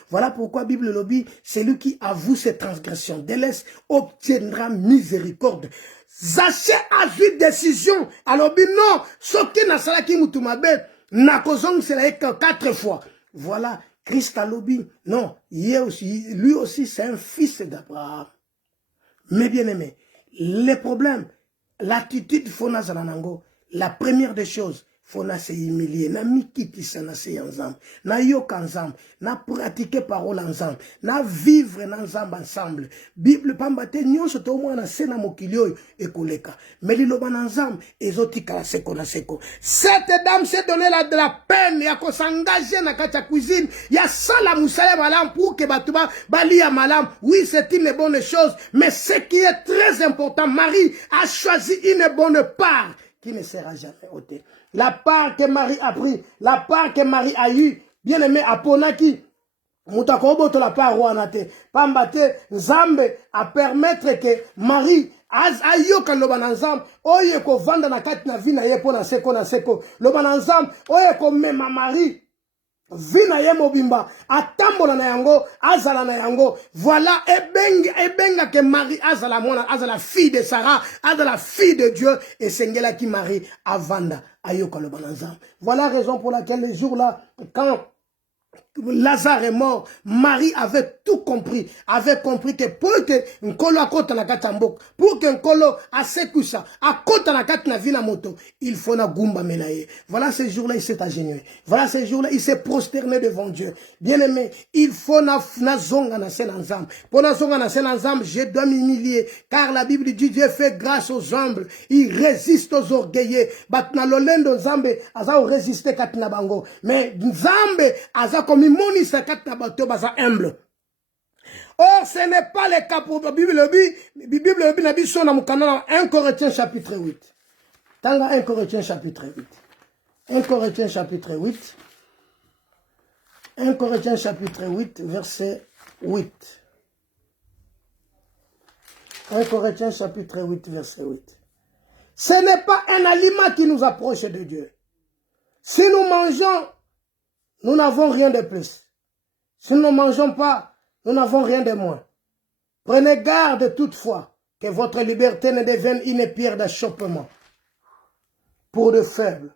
voilà pourquoi Bible lobby, celui qui avoue ses transgressions, délaisse, obtiendra miséricorde. Zaché a vu décision. Alors, non, ce qui n'a pas qui moutumabe, n'a causé c'est 4 fois. Voilà, Christ a lobby. Non, lui aussi, c'est un fils d'Abraham. Mais bien aimé, les problèmes, l'attitude fona zalanango, la première des choses, fona se humilier, na mikiti sana se ensemble, na yoka ensemble, na pratiquer parole ensemble, na vivre ensemble. Bible pambate nyonso to mwana sena mokilio ekoleka. Mais liloba ensemble, ezotika la seko na seko. Cette dame s'est donné de la peine, ya ko s'engager na katia cuisine, ya sala musala malam pour que batuba bali ya malam. Oui, c'est une bonne chose, mais ce qui est très important, Marie a choisi une bonne part qui ne sera jamais ôtée. La part que Marie a pris, la part que Marie a eu, bien aimé, à Ponaki, Moutakoboto la part ouanate, Pambate, Zambe, à permettre que Marie, ayoka lobananzam, oye ko vanda na kati na vina ye pona seko, lobananzam, oye ko mema Marie, vina ye mobimba atambola na yango azala na yango voilà ebenga que Marie azala mona azala fille de Sarah azala fille de Dieu et sengela qui Marie avanda ayoka le bananzam voilà la raison pour laquelle les jours là Lazare est mort, Marie avait tout compris, que pour que Nkolo akota na kati mboka, pour que Nkolo asekusha, akota na kati na vina moto, il faut na gumba menaye. Voilà ce jour-là, il s'est agenouillé. Voilà ce jour-là, il s'est prosterné devant Dieu. Bien-aimé, il faut na zonga na sen ensemble. Pour na zonga na sen ensemble, je dois m'humilier, car la Bible dit Dieu fait grâce aux humbles, il résiste aux orgueilleux. Batna lolendo Nzambe, aza résister katina bango. Mais Nzambe, aza comme moni sakata bato baza humble. Or, ce n'est pas le cas pour la Bible. La Bible n'a dit na mukana 1 Corinthiens chapitre 8. Tanga 1 Corinthiens chapitre 8. 1 Corinthiens chapitre 8. 1 Corinthiens chapitre 8, verset 8. 1 Corinthiens chapitre 8, verset 8. Ce n'est pas un aliment qui nous approche de Dieu. Si nous mangeons, nous n'avons rien de plus. Si nous ne mangeons pas, nous n'avons rien de moins. Prenez garde toutefois que votre liberté ne devienne une pierre d'achoppement pour de faibles.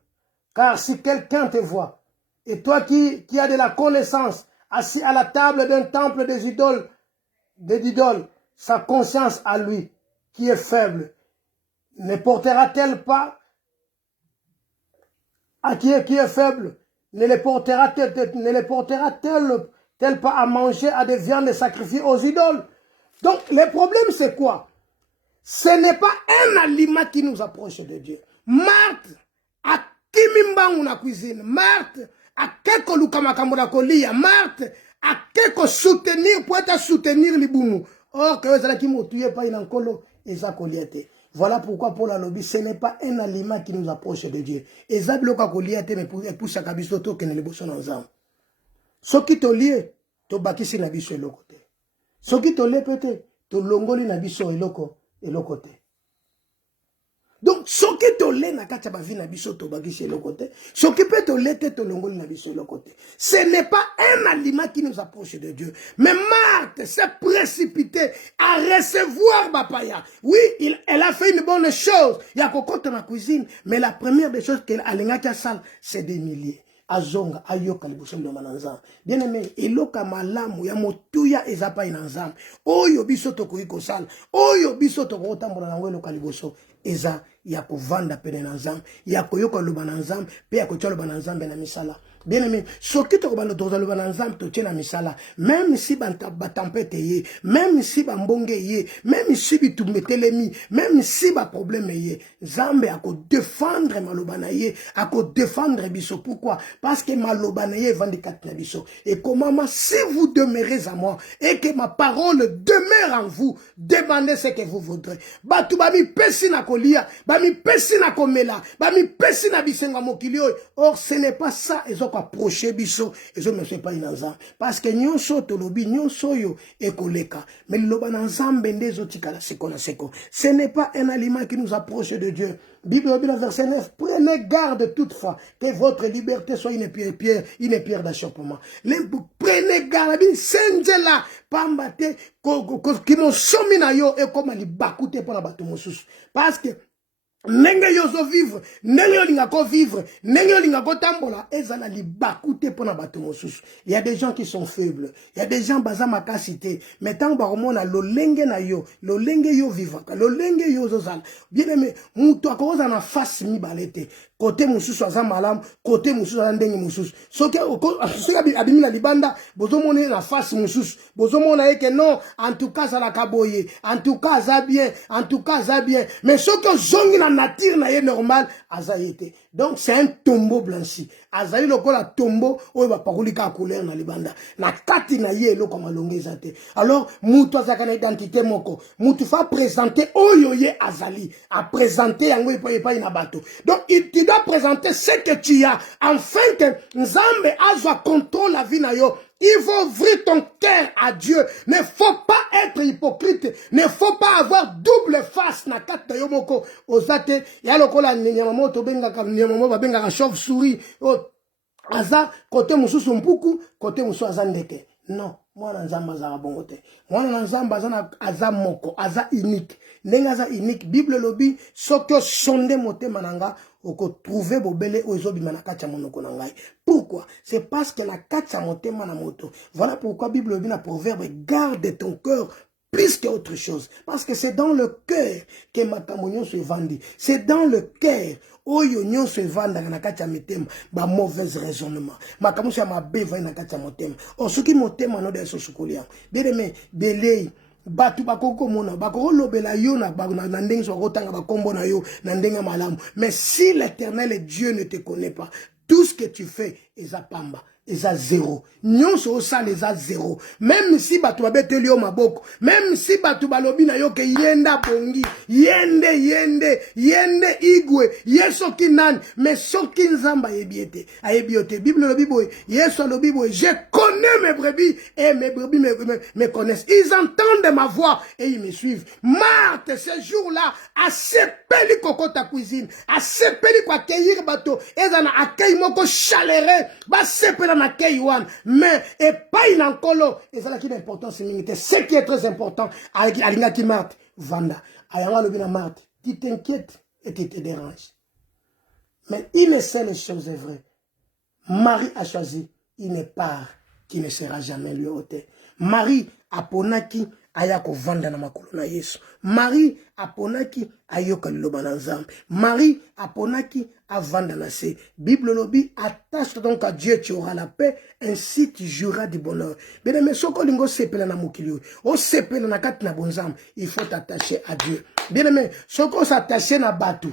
Car si quelqu'un te voit, et toi qui as de la connaissance, assis à la table d'un temple des idoles, sa conscience à lui, qui est faible, ne portera-t-elle pas à qui est faible, ne les portera-t-elle pas à manger à des viandes sacrifiées aux idoles? Donc, le problème, c'est quoi? Ce n'est pas un aliment qui nous approche de Dieu. Marthe, à Kimimbangu na cuisine. Marthe, à quelque lukamakamura kolia. Marthe, à quelque soutenir, pour être soutenir l'iboumu. Or, que vous qui m'ont pas une encolo, et ça koliate. Voilà pourquoi pour la lobby, ce n'est pas un aliment qui nous approche de Dieu. Et ça, bloka koliate, mais pour chaque abisoto, que ne le bossons ensemble. Ce qui te lie, to bakisi na biso eloko te. Ce qui te lie peut-être, to longoli na biso eloko te. Donc, ce qui te lie na kati ba vi na biso to bakisi eloko te. Ce qui peut te lie te to longoli na biso eloko te. Ce n'est pas un aliment qui nous approche de Dieu. Mais Marthe s'est précipitée à recevoir Bapaya. Oui, elle a fait une bonne chose. Il y a cocotte dans la cuisine. Mais la première des choses qu'elle a l'ingaki à salle, c'est des milliers. Azonga ayoka liboso ndo mananzam. Bien aimé, eloka malamu ya motuya ezapa inanzam. Oyo biso tokoki kosala. Oyo biso toko tambola nango eloka liboso eza ya kovanda pene na nzambe, ya koyoka loba na nzambe, pe ya kotia loba na nzambe na misala. Bien aimé, soki tokobanda toza loba na nzambe totie na misala, même si ba tempête ye, même si ba mbonge ye, même si bitumbe telemi, même si ba problème ye, nzambe ako défendre maloba na ye, ako défendre biso. Pourquoi? Parce que maloba na ye vandi kati na biso. Et comment si vous demeurez à moi et que ma parole demeure en vous, demandez ce que vous voudrez. Batu bami pesi na kolia, bami pesi na komela, bami pesi na bisenga mokili oyo. Or ce n'est pas ça ezoko approcher biso, ezo me fait pas inanza. Parce que nyonso tolobi nyonso yo ekoleka. Mais loba na nzambe ndezo tikala seko na seko. Ce n'est pas un aliment qui nous approche de Dieu. Bible verset 9, prenez garde toutefois que votre liberté soit une pierre d'achoppement. Prenez garde, senjela pambate qui m'ont sommé na yo et comme li bakute pour la bateau mosusu. Parce que nenge yozo vivre, nenge lingako vivre, nenge lingako tambola, ezala li bakute pour la bateau mosusu. Il y a des gens qui sont faibles, il y a des gens baza makasité, mais tant baromona lo lenge na yo, lo lenge yo vivaka, lo lenge yo zozala. Bien aimé, muto akoza na face mi balete. Côté mususu aza malam, côté mususu aza ndenge mususu. Soki abimi na libanda, bozo mone na face mususu. Bozo mona eke non, en tout cas ça la kaboye, en tout cas ça bien, en tout cas ça bien. Mais soki zongi na nature na ye normal, aza yete. Donc c'est un tombeau blanchi. Azayi lokola tombeau, oyo ba pakulika couleur na libanda. Na kati na ye loko malonge zate. Alors, mutu azaka na identité moko. Mutu fa présenter oyo ye azali. A présenter yango epa ina bato. Donc, tu dois présenter ce que tu as. Afin que Nzambe azwa contrôle la vie na yo. Il faut ouvrir ton cœur à Dieu. Ne faut pas être hypocrite. Ne faut pas avoir double face na kata yomoko. Ozate, ya lokola nyamamo to benga ka nyamamo ba benga ka chauve-souris. Aza côté mususu mpuku, côté mususu azandeke. Non, mwana nzambe azala bongo te. Mwana nzambe aza moko, aza unique. Ndenge aza unique, Bible lobi soki osonde motema nanga oko trouver bobele ozobima na kati ya monoko na ngai. Pourquoi? C'est parce que na kati ya motema na moto. Voilà pourquoi Bible lobi na proverbe garde ton cœur plus qu'autre chose. Parce que c'est dans le cœur que makambo se vandi. C'est dans le cœur oyo nyonso evanda na kati ya mitema ba mauvais raisonnement. Makambo ya mabe va na kati ya motema. O soki motema no de so sukolia. Bien-aimé, belei batu bakoko mona bakoko lobela yo na ndenge so kotanga bakombo na yo na ndenge malamu. Mais si l'Éternel Dieu ne te connaît pas, tout ce que tu fais est à pamba. Ils a zéro. Nyon so ça les a zéro. Même si batu babeteli yo maboko, même si batu balobi na yo ke yenda bongi, yende igwe, yeso kinan, mais soki nzamba yebiete, ayebiote. Bible lobi boy, yeso lobi boy, je connais mes brebis et mes brebis me connaissent. Ils entendent ma voix et ils me suivent. Marthe ce jour-là a sepeli koko ta cuisine, a sepeli kwa accueillir bateau, ezana accueil moko chaleureux, ba sepeli na kei wan, mais et pas une encolo, et ça qui est important, c'est ce qui est très important, avec Alinga qui Marthe, Vanda, Ayanga le bina Marthe, tu t'inquiètes et tu te déranges. Mais une seule chose est vraie, Marie a choisi une part qui ne sera jamais lui ôtée. Marie a ponaki ayako vanda na makolo na Yesu. Marie aponaki ayoka liloba na Nzambe. Marie aponaki avanda na se. Bible lobi attache donc à Dieu, tu auras la paix, ainsi tu jouiras du bonheur. Bien aimé, soko lingo sepela na mokili o sepela na kati na bonzambe, il faut t'attacher à Dieu. Bien aimé, soko s'attacher na batu.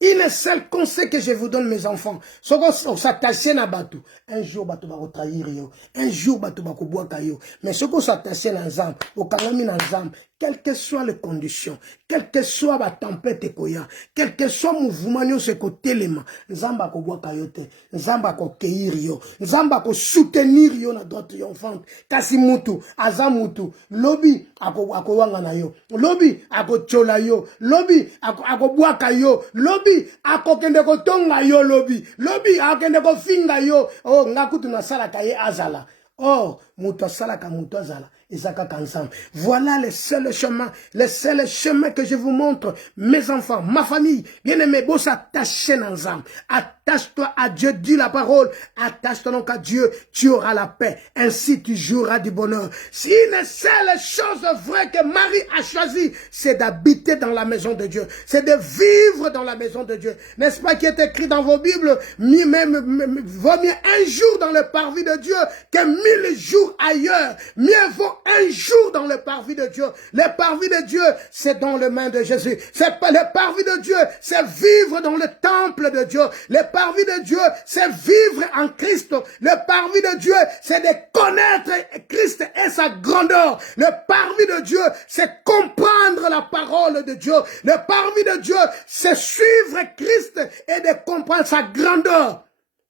Une seule conseil que je vous donne, mes enfants, c'est qu'on s'attache à Batou. Un jour, Batou va trahir yo. Un jour, Batou va boire yo. Mais ce qu'on s'attache à Nzam, au Kalami Nzam, quelles que soient les conditions, quelle que soit la tempête et koya, quel que soit le mouvement, nous se côté les mains, Nzamba ko boire kayote, Nzamba ko keir yo, Nzamba ko soutenir yo na droite enfant, kasi mutu, azamutu, lobi ako wanga na yo, lobi ako chola yo, lobi ako boire kayo, lobi ako kende ko tonga yo lobi, lobi ako kende ko finga yo, oh ngakutu na sala kaye azala, oh mutu sala ka mutu azala. Voilà les seuls chemins que je vous montre, mes enfants, ma famille, bien-aimés, beau s'attacher dans l'âme. Attache-toi à Dieu, dis la parole, attache-toi donc à Dieu, tu auras la paix, ainsi tu jouiras du bonheur. Si une seule chose vraie que Marie a choisi, c'est d'habiter dans la maison de Dieu, c'est de vivre dans la maison de Dieu. N'est-ce pas qui est écrit dans vos Bibles, vaut mieux un jour dans le parvis de Dieu que 1000 jours ailleurs. Mieux vaut un jour dans le parvis de Dieu. Le parvis de Dieu, c'est dans les mains de Jésus. C'est pas le parvis de Dieu, c'est vivre dans le temple de Dieu. Le parvis de Dieu, c'est vivre en Christ. Le parvis de Dieu, c'est de connaître Christ et sa grandeur. Le parvis de Dieu, c'est comprendre la parole de Dieu. Le parvis de Dieu, c'est suivre Christ et de comprendre sa grandeur.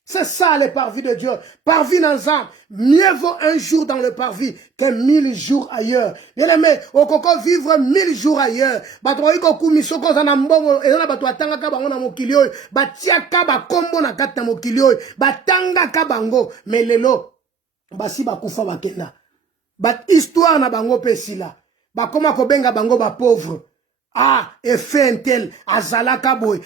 C'est ça le parvis de Dieu. Parvis dans l'âme. Mieux vaut un jour dans le parvis que 1000 jours ailleurs. Bien aimé, au koko vivre 1000 jours ailleurs. Batoi koku misoko zana mbongo ezana batu atanga ka bango na mokili oyo. Batia ka ba kombo na kati na mokili oyo. Batanga ka bango. Mais lelo basi bakufa bakenda. Bat histoire na bango pesila. Bakoma kobenga bango ba pauvre. Ah, et fait un tel, azalaka boy.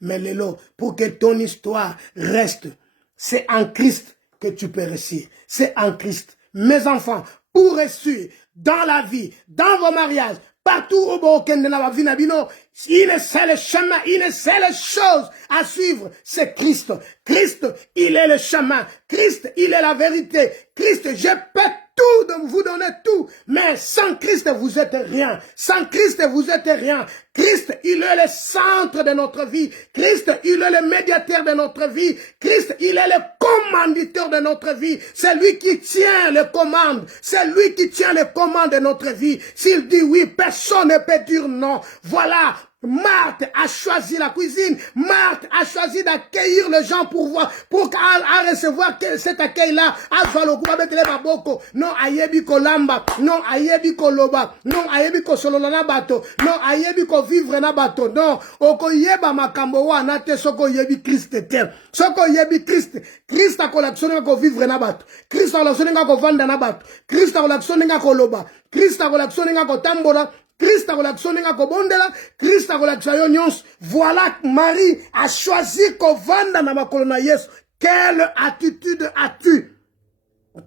Mais lelo, pour que ton histoire reste, c'est en Christ que tu peux réussir. C'est en Christ. Mes enfants, pour réussir dans la vie, dans vos mariages, partout au Boken de la vie, une seule chemin, une seule chose à suivre, c'est Christ. Christ, il est le chemin. Christ, il est la vérité. Christ, je peux tout, vous donner tout. Mais sans Christ, vous êtes rien. Sans Christ, vous êtes rien. Christ, il est le centre de notre vie. Christ, il est le médiateur de notre vie. Christ, il est le commanditeur de notre vie. C'est lui qui tient les commandes. C'est lui qui tient les commandes de notre vie. S'il dit oui, personne ne peut dire non. Voilà Marthe a choisi la cuisine. Marthe a choisi d'accueillir les gens pour voir, pour recevoir cet accueil-là. Non, ayebi ko lamba. Non, ayebi ko loba. Non, ayebi ko solola na bato. Non, ayebi ko vivre na bato. Non, oko yeba makambo wana te soko yebi Christ te. Soko yebi Christ. Christ a kolaksoninga ko vivre na bato. Christ a kolaksoninga ko vanda na bato. Christ a kolaksoninga ko loba. Christ a kolaksoninga ko tambola. Christ a kolaksoninga ko bondela, Christ a kolaksoninga nyons. Voilà, Marie a choisi ko vanda na makolo na Yesu. Quelle attitude as-tu?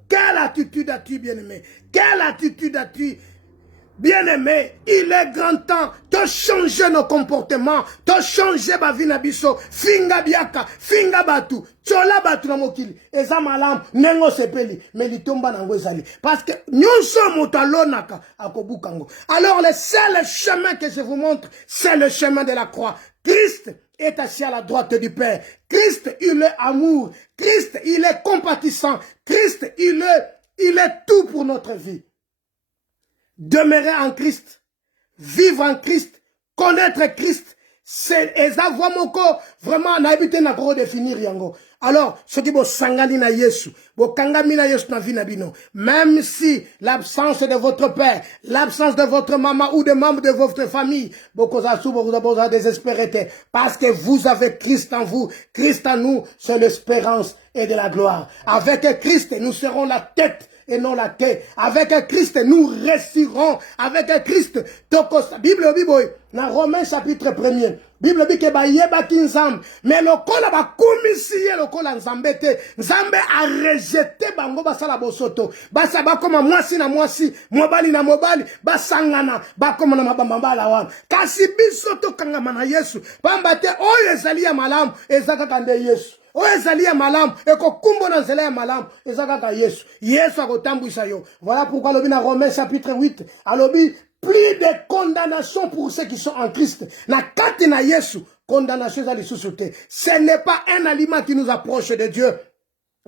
Quelle attitude as-tu, bien-aimé? Quelle attitude as-tu? Bien-aimé, il est grand temps de changer nos comportements, de changer ma vie nabiso, finga biaka, finga batu, chola batu na mokili, eza malam, nengo sepeli, mais li tomba nango ezali. Parce que nyonso motalonaka akobukango. Alors le seul chemin que je vous montre, c'est le chemin de la croix. Christ est assis à la droite du Père. Christ, il est amour. Christ, il est compatissant. Christ, il est tout pour notre vie. Demeurer en Christ, vivre en Christ, connaître Christ, c'est vraiment n'habiter n'a pas définir yango. Alors, ce qui bo sangani na Yesu, bo kangami na Yesu na vie na bino, même si l'absence de votre père, l'absence de votre maman ou de membres de votre famille, beaucoup de désespérité, parce que vous avez Christ en vous, Christ en nous, c'est l'espérance et de la gloire. Avec Christ, nous serons la tête et non la tête. Avec Christ, nous réussirons. Avec Christ, Bible, dans Romains chapitre 1er, Bible dit que yeba kinzam, mais le kola ba komisiye le kola nzambete, nzambe a rejeté bango basala bosoto, basa ba koma mwasi na mwasi, mobali na mobali, basangana, ba koma na mabambala wana. Kasi bisoto kangama na Yesu, pambate oyo ezali ya malamu, ezaka kande Yesu. Oyo ezali ya malamu, eko kumbo na nzela ya malamu, ezaka ka Yesu. Yesu akotambwisa yo. Voilà pourquoi alobi na Romains chapitre 8, alobi plus de condamnation pour ceux qui sont en Christ. Na kati na Yesu, condamnation za lisusuté. Ce n'est pas un aliment qui nous approche de Dieu.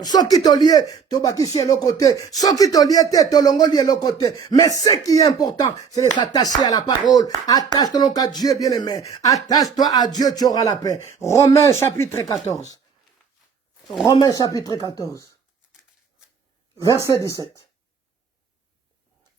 Ce qui te lie, te bakisi l'autre côté. Ce qui te lie, te longoli l'autre côté. Mais ce qui est important, c'est de s'attacher à la parole. Attache-toi à Dieu, bien-aimé. Attache-toi à Dieu, tu auras la paix. Romains chapitre 14. Romains chapitre 14. Verset 17.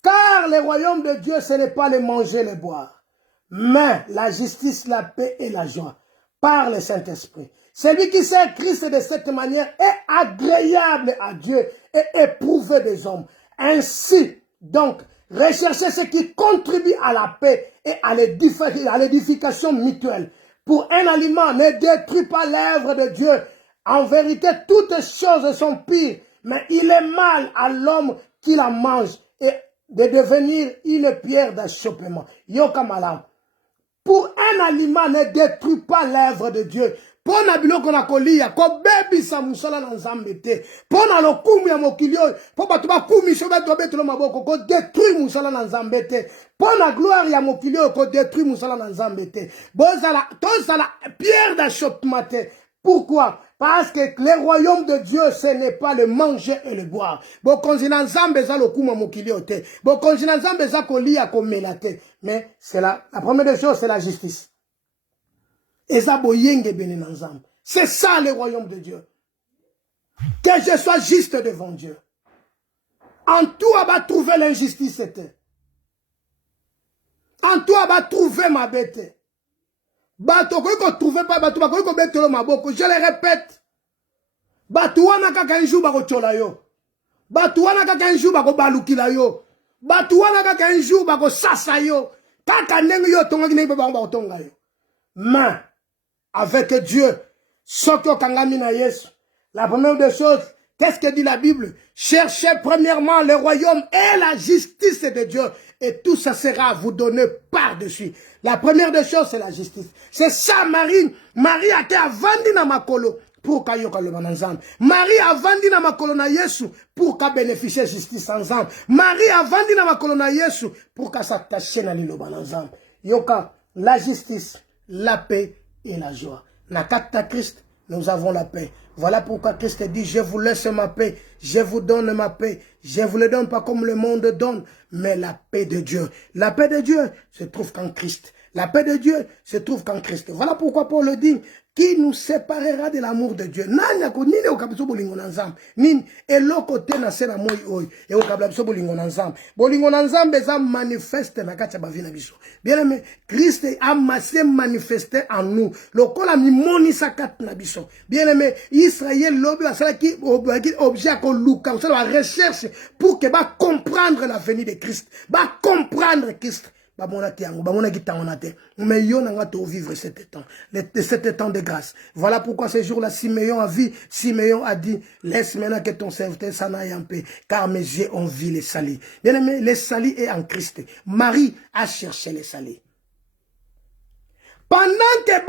Car le royaume de Dieu, ce n'est pas le manger, le boire, mais la justice, la paix et la joie par le Saint-Esprit. Celui qui sert Christ de cette manière est agréable à Dieu et éprouvé des hommes. Ainsi, donc, recherchez ce qui contribue à la paix et à l'édification mutuelle. Pour un aliment, ne détruis pas l'œuvre de Dieu. En vérité, toutes choses sont pires, mais il est mal à l'homme qui la mange et de devenir une pierre d'achoppement. Yoka malam. Pour un aliment, ne détruis pas l'œuvre de Dieu. Pour na biloko na kolia, ko bebi sa musala na nzambe te. Pour na lokumu ya mokilio, pour batu ba kumi shobe to beto maboko, ko détruire musala na nzambe te. Pour na gloire ya mokilio, ko détruire musala na nzambe te. Bozala, tozala pierre d'achoppement te. Pourquoi? Parce que le royaume de Dieu, ce n'est pas le manger et le boire. Mais c'est la première des choses, c'est la justice. C'est ça le royaume de Dieu. Que je sois juste devant Dieu. En toi, va trouver l'injustice. En toi, va trouver ma bête. Bato ko trouver pas bato ba ko betelo maboko, je le répète. Bato wana kaka nju ba ko chola yo. Bato wana kaka nju ba ko balukila yo. Bato wana kaka nju ba ko sasa yo. Kaka ndenge yo tonga kine ba ba tonga yo. Mais avec Dieu, soko kangami na Yesu. La première des choses, qu'est-ce que dit la Bible? Cherchez premièrement le royaume et la justice de Dieu. Et tout ça sera à vous donner par-dessus. La première des choses, c'est la justice. C'est ça, Marie. Marie a été avandi na makolo pour qu'elle le mananzam. Marie a vendu na makolo na Yesu pour qu'elle bénéficie de justice ensemble. Marie a vendu na makolo na Yesu pour qu'elle s'attache na lilo mananzam. Yoka, la justice, la paix et la joie. Na kata Christ, nous avons la paix. Voilà pourquoi Christ dit, je vous laisse ma paix, je vous donne ma paix. Je ne vous le donne pas comme le monde donne, mais la paix de Dieu. La paix de Dieu se trouve qu'en Christ. La paix de Dieu se trouve qu'en Christ. Voilà pourquoi Paul le dit, qui nous séparera de l'amour de Dieu. Nani nini okabiso bolingo na nzambe. Nini eloko te na se na moi oyo. E okabiso bolingo na nzambe. Bolingo na nzambe za manifeste na kati ya bavi na biso. Bien aimé, Christ a massé manifesté en nous. Lokola mi moni sa kati na biso. Bien aimé, Israël lobi asala ki objet ko luka, osala la recherche pour que ba comprendre la venue de Christ. Ba comprendre Christ. Mais yo n'a pas vivre cet temps de grâce. Voilà pourquoi ce jour-là, Simeon a dit, laisse maintenant que ton serviteur s'en aille en paix, car mes yeux ont vu les salis. Bien aimé, les salis est en Christ. Marie a cherché les salis. Pendant que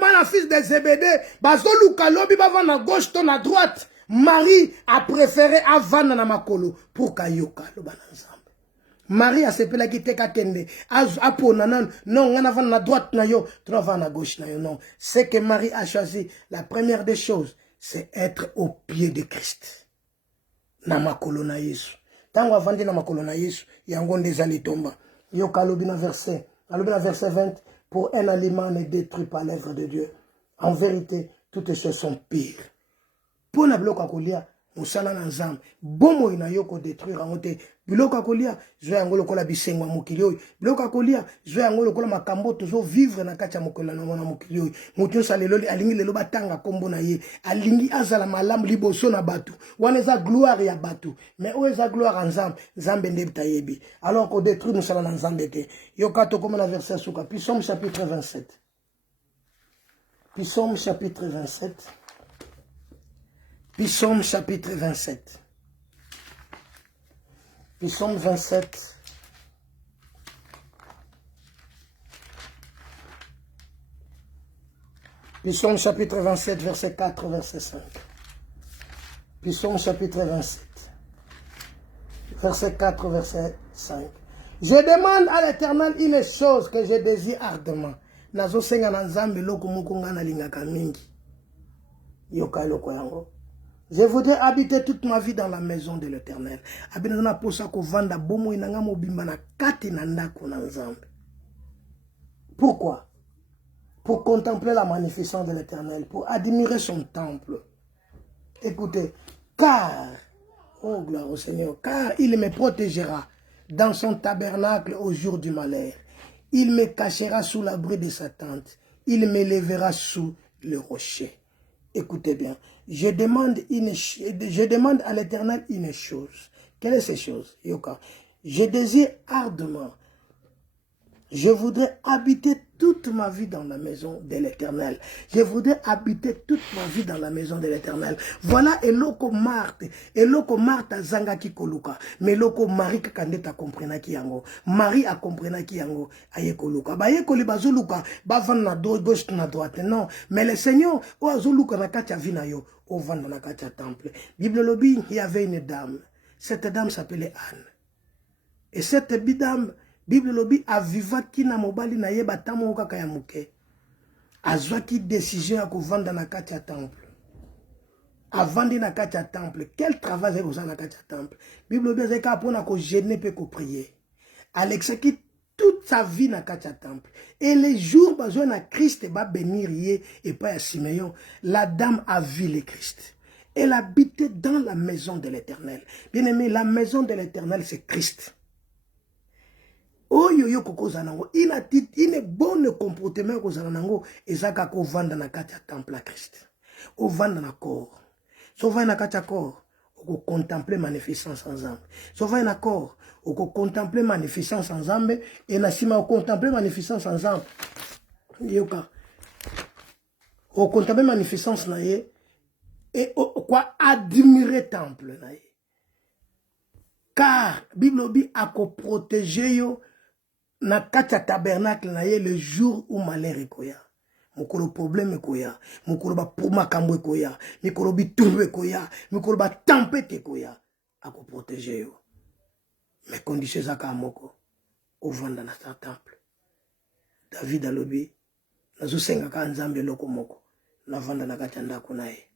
bana fils de Zébédée, bazoluka lobi bava na gauche ton à droite, Marie a préféré avana na makolo pour kayoka lo bananza. Marie a sepela qui te kakende. Apo nanan, non, on a la droite na yo, tu vas la gauche na yo, non. C'est que Marie a choisi, la première des choses, c'est être au pied de Christ. Namakolo na Yesu. Tant on va vendre namakolo na Yesu, yangon des ali tomba. Yo kalobina verset 20, pour un aliment ne détruit pas l'œuvre de Dieu. En vérité, toutes les choses sont pires. Pour na bloka kolia, musala na nzambe, bomo ina yo ko détruire en ote. Biloko akolia, je vais angolo kola bisengo mokilio. Biloko akolia, je vais angolo kola makambo tozo vivre na kacha mokola na mona mokilio. Mutu saleloli alingi lelo batanga kombo na ye. Alingi azala malamu liboso na batu. Waneza gloire ya batu. Mais où est la gloire en Nzambe? Nzambe nde bitayebi. Alors qu'on détruit nous sala na Nzambe te. Yokato comme la verset suka. Psaume chapitre 27. Psaume chapitre 27. Psaume chapitre 27. Psaume 27. Psaume chapitre 27, verset 4, verset 5. Psaume chapitre 27, verset 4, verset 5. Je demande à l'Éternel une chose que je désire ardemment. Nazo senga na nzambe loko moko nga na lingaka mingi. Yoka loko yango. Je voudrais habiter toute ma vie dans la maison de l'Éternel. Pourquoi? Pour contempler la magnificence de l'Éternel, pour admirer son temple. Écoutez, car, oh gloire au Seigneur, car il me protégera dans son tabernacle au jour du malheur. Il me cachera sous l'abri de sa tente. Il me lèvera sous le rocher. Écoutez bien, je demande à l'Éternel une chose. Quelle est cette chose? Je désire ardemment. Je voudrais habiter toute ma vie dans la maison de l'Éternel. Je voudrais habiter toute ma vie dans la maison de l'Éternel. Voilà eloko Marthe zanga ki koluka. Mais eloko Marie kakandeta comprena ki yango. Marie a comprena ki yango aye koluka. Ba ye koli bazuluka ba van na gauche na droite. Non, mais le Seigneur o azuluka na kati ya vina yo, o van na kati ya temple. Bible lobi, il y avait une dame. Cette dame s'appelait Anne. Et cette dame Bible lobi avivaki na mobali na ye batamo kaka ya muke. Azwaki décision ya kovanda na kati ya temple. Avandi na kati ya temple. Quel travail est ça na kati ya temple? Bible lobi azeka apona ko jeûner pe ko prier. Alexaki toute sa vie na kati ya temple. Et les jours besoin na Christ ba bénir ye et pas ya Simeon, la dame a vu le Christ. Elle habitait dans la maison de l'Éternel. Bien aimé, la maison de l'Éternel c'est Christ. Oyo yo kokoza nango ine bonne comportement kozala nango ezaka ko vanda na kati ya temple à Christ. O vanda na corps. So va na kati ya corps, o contempler magnificence ensemble. So va na corps, o contempler magnificence ensemble et na sima o contempler magnificence ensemble. Yoka. O contempler magnificence na ye et quoi admirer temple na ye. Car Bible obi a ko protéger yo na kati tabernacle na ye le jour où malheur ekoya. Mokolo problème ekoya. Mokolo ba makambo ekoya. Mokolo bitumbu ekoya. Mokolo ba tempête ekoya. Ako protéger yo. Mais conditions zaka moko. Au vanda na sa temple. David alobi. Nazo senga ka nzambe loko moko. Na vanda na kati ndako na ye.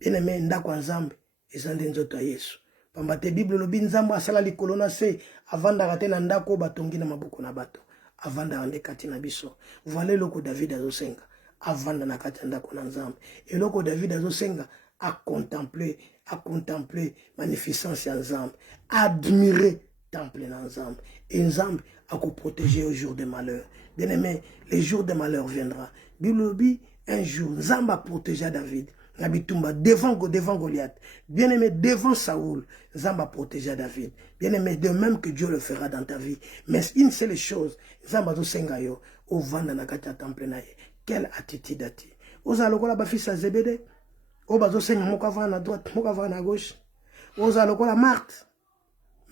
Bien aimé ndako nzambe. Ezande nzoto ya Yesu. Pambate Bible lobi nzambo asala likolo na se avanda kate na ndako batongi na maboko na bato. avanda ande kati na biso. Voilà loko David azosenga avanda na kati ndako na Nzambe. Et loko David azosenga à contempler magnificence ya Nzambe, admirer temple na Nzambe. Et Nzambe a ko protéger au jour des malheurs. Bien aimé, les jours des malheurs viendra. Bilobi un jour Nzambe a protégé David. Nabitumba devant Goliath. Bien aimé, devant Saoul, Nzambe a protégé David. Bien aimé, de même que Dieu le fera dans ta vie. Mais une seule chose, Nzambe a senga yo au vanda na kati temple na ye. Quelle attitude ati? Oza lokola ba fils à Zébédée. O bazo senga moko va à droite, moko va à gauche. Oza lokola Marthe.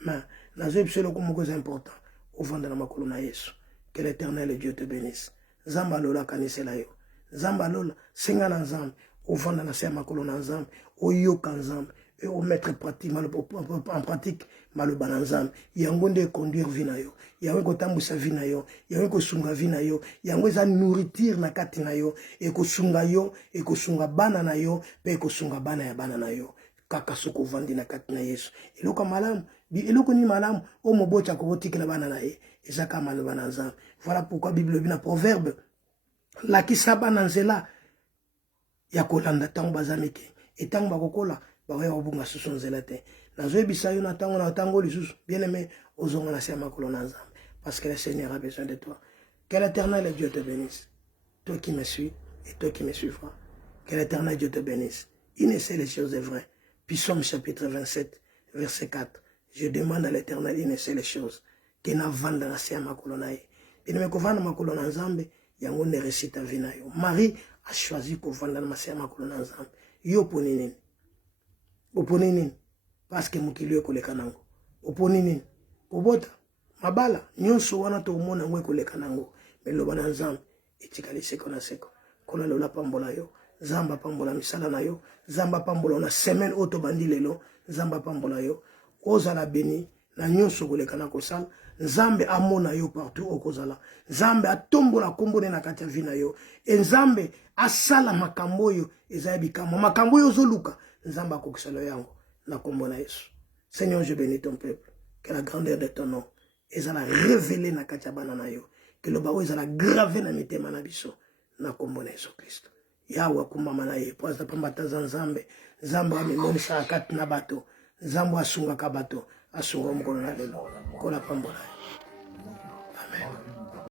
Mais nazo ebiselo ko moko important. Au vanda na makolo na Yesu. Que l'Éternel Dieu te bénisse. Nzambe lola kanisela yo. Nzambe lola senga na Nzambe. Au vent dans la serre makolo na Nzambe, au yoka Nzambe, et au mettre en pratique maloba na Nzambe. Yango nde conduire vie na yo, yango kotambusa vie na yo, yango kosunga vie na yo, yango eza nourriture na kati na yo, e kosunga yo, e kosunga bana na yo, pe kosunga bana ya bana na yo. Kaka soko vandi na kati na Yesu. Eloko malamu, eloko ni malamu, o mobocha ko botikela bana na ye, ezaka maloba na Nzambe. Voilà pourquoi Bible bina proverbe la kisaba na nzela ya kolanda tango bazamike etango bakokola bawe obunga susu nzela te nazo ebisa yo na tango lisusu bien aimé ozonga na sema makolo na Nzambe parce que le Seigneur a besoin de toi. Que l'Éternel Dieu te bénisse, toi qui me suis et toi qui me suivras. Que l'Éternel Dieu te bénisse. Il sait les choses vraies. Puis Psaume chapitre 27 verset 4, je demande à l'Éternel, il sait les choses que na vanda na sema makolo na ye bien ko vanda makolo na Nzambe yango ne récite vina yo. Marie a choisi ko vanda na masema makolo na Nzambe. Yo ponini. Oponini. Parce que mukili ko leka nango. Oponini. Obota. Mabala. Nyonso wana to mona ngwe ko leka nango. Meloba na Nzambe. Etikali seko na seko. Kola lola pambola yo. Zamba pambola misala na yo. Zamba pambola na semaine oto bandi lelo. Zamba pambola yo. Ozala beni. Na nyonso ko leka na kosala. Nzambe amona yo partout okozala. Nzambe atombola kombone na kati ya vina yo. E Nzambe asala makambo yo ezaya bikamo. Makambo yo zoluka. Nzambe akokisala yango na kombo na Yesu. Seigneur, je bénis ton peuple. Que la grandeur de ton nom ezala révélée na kati ya bana na yo. Que le bao ezala gravé na mitema na biso na kombo na Yesu Kristo. Yawe akumama na ye. Poza pambata za Nzambe. Nzambe amemonisa kati na bato. Nzambe asunga ka bato. Asunga mkono na lelo. Kola pambola.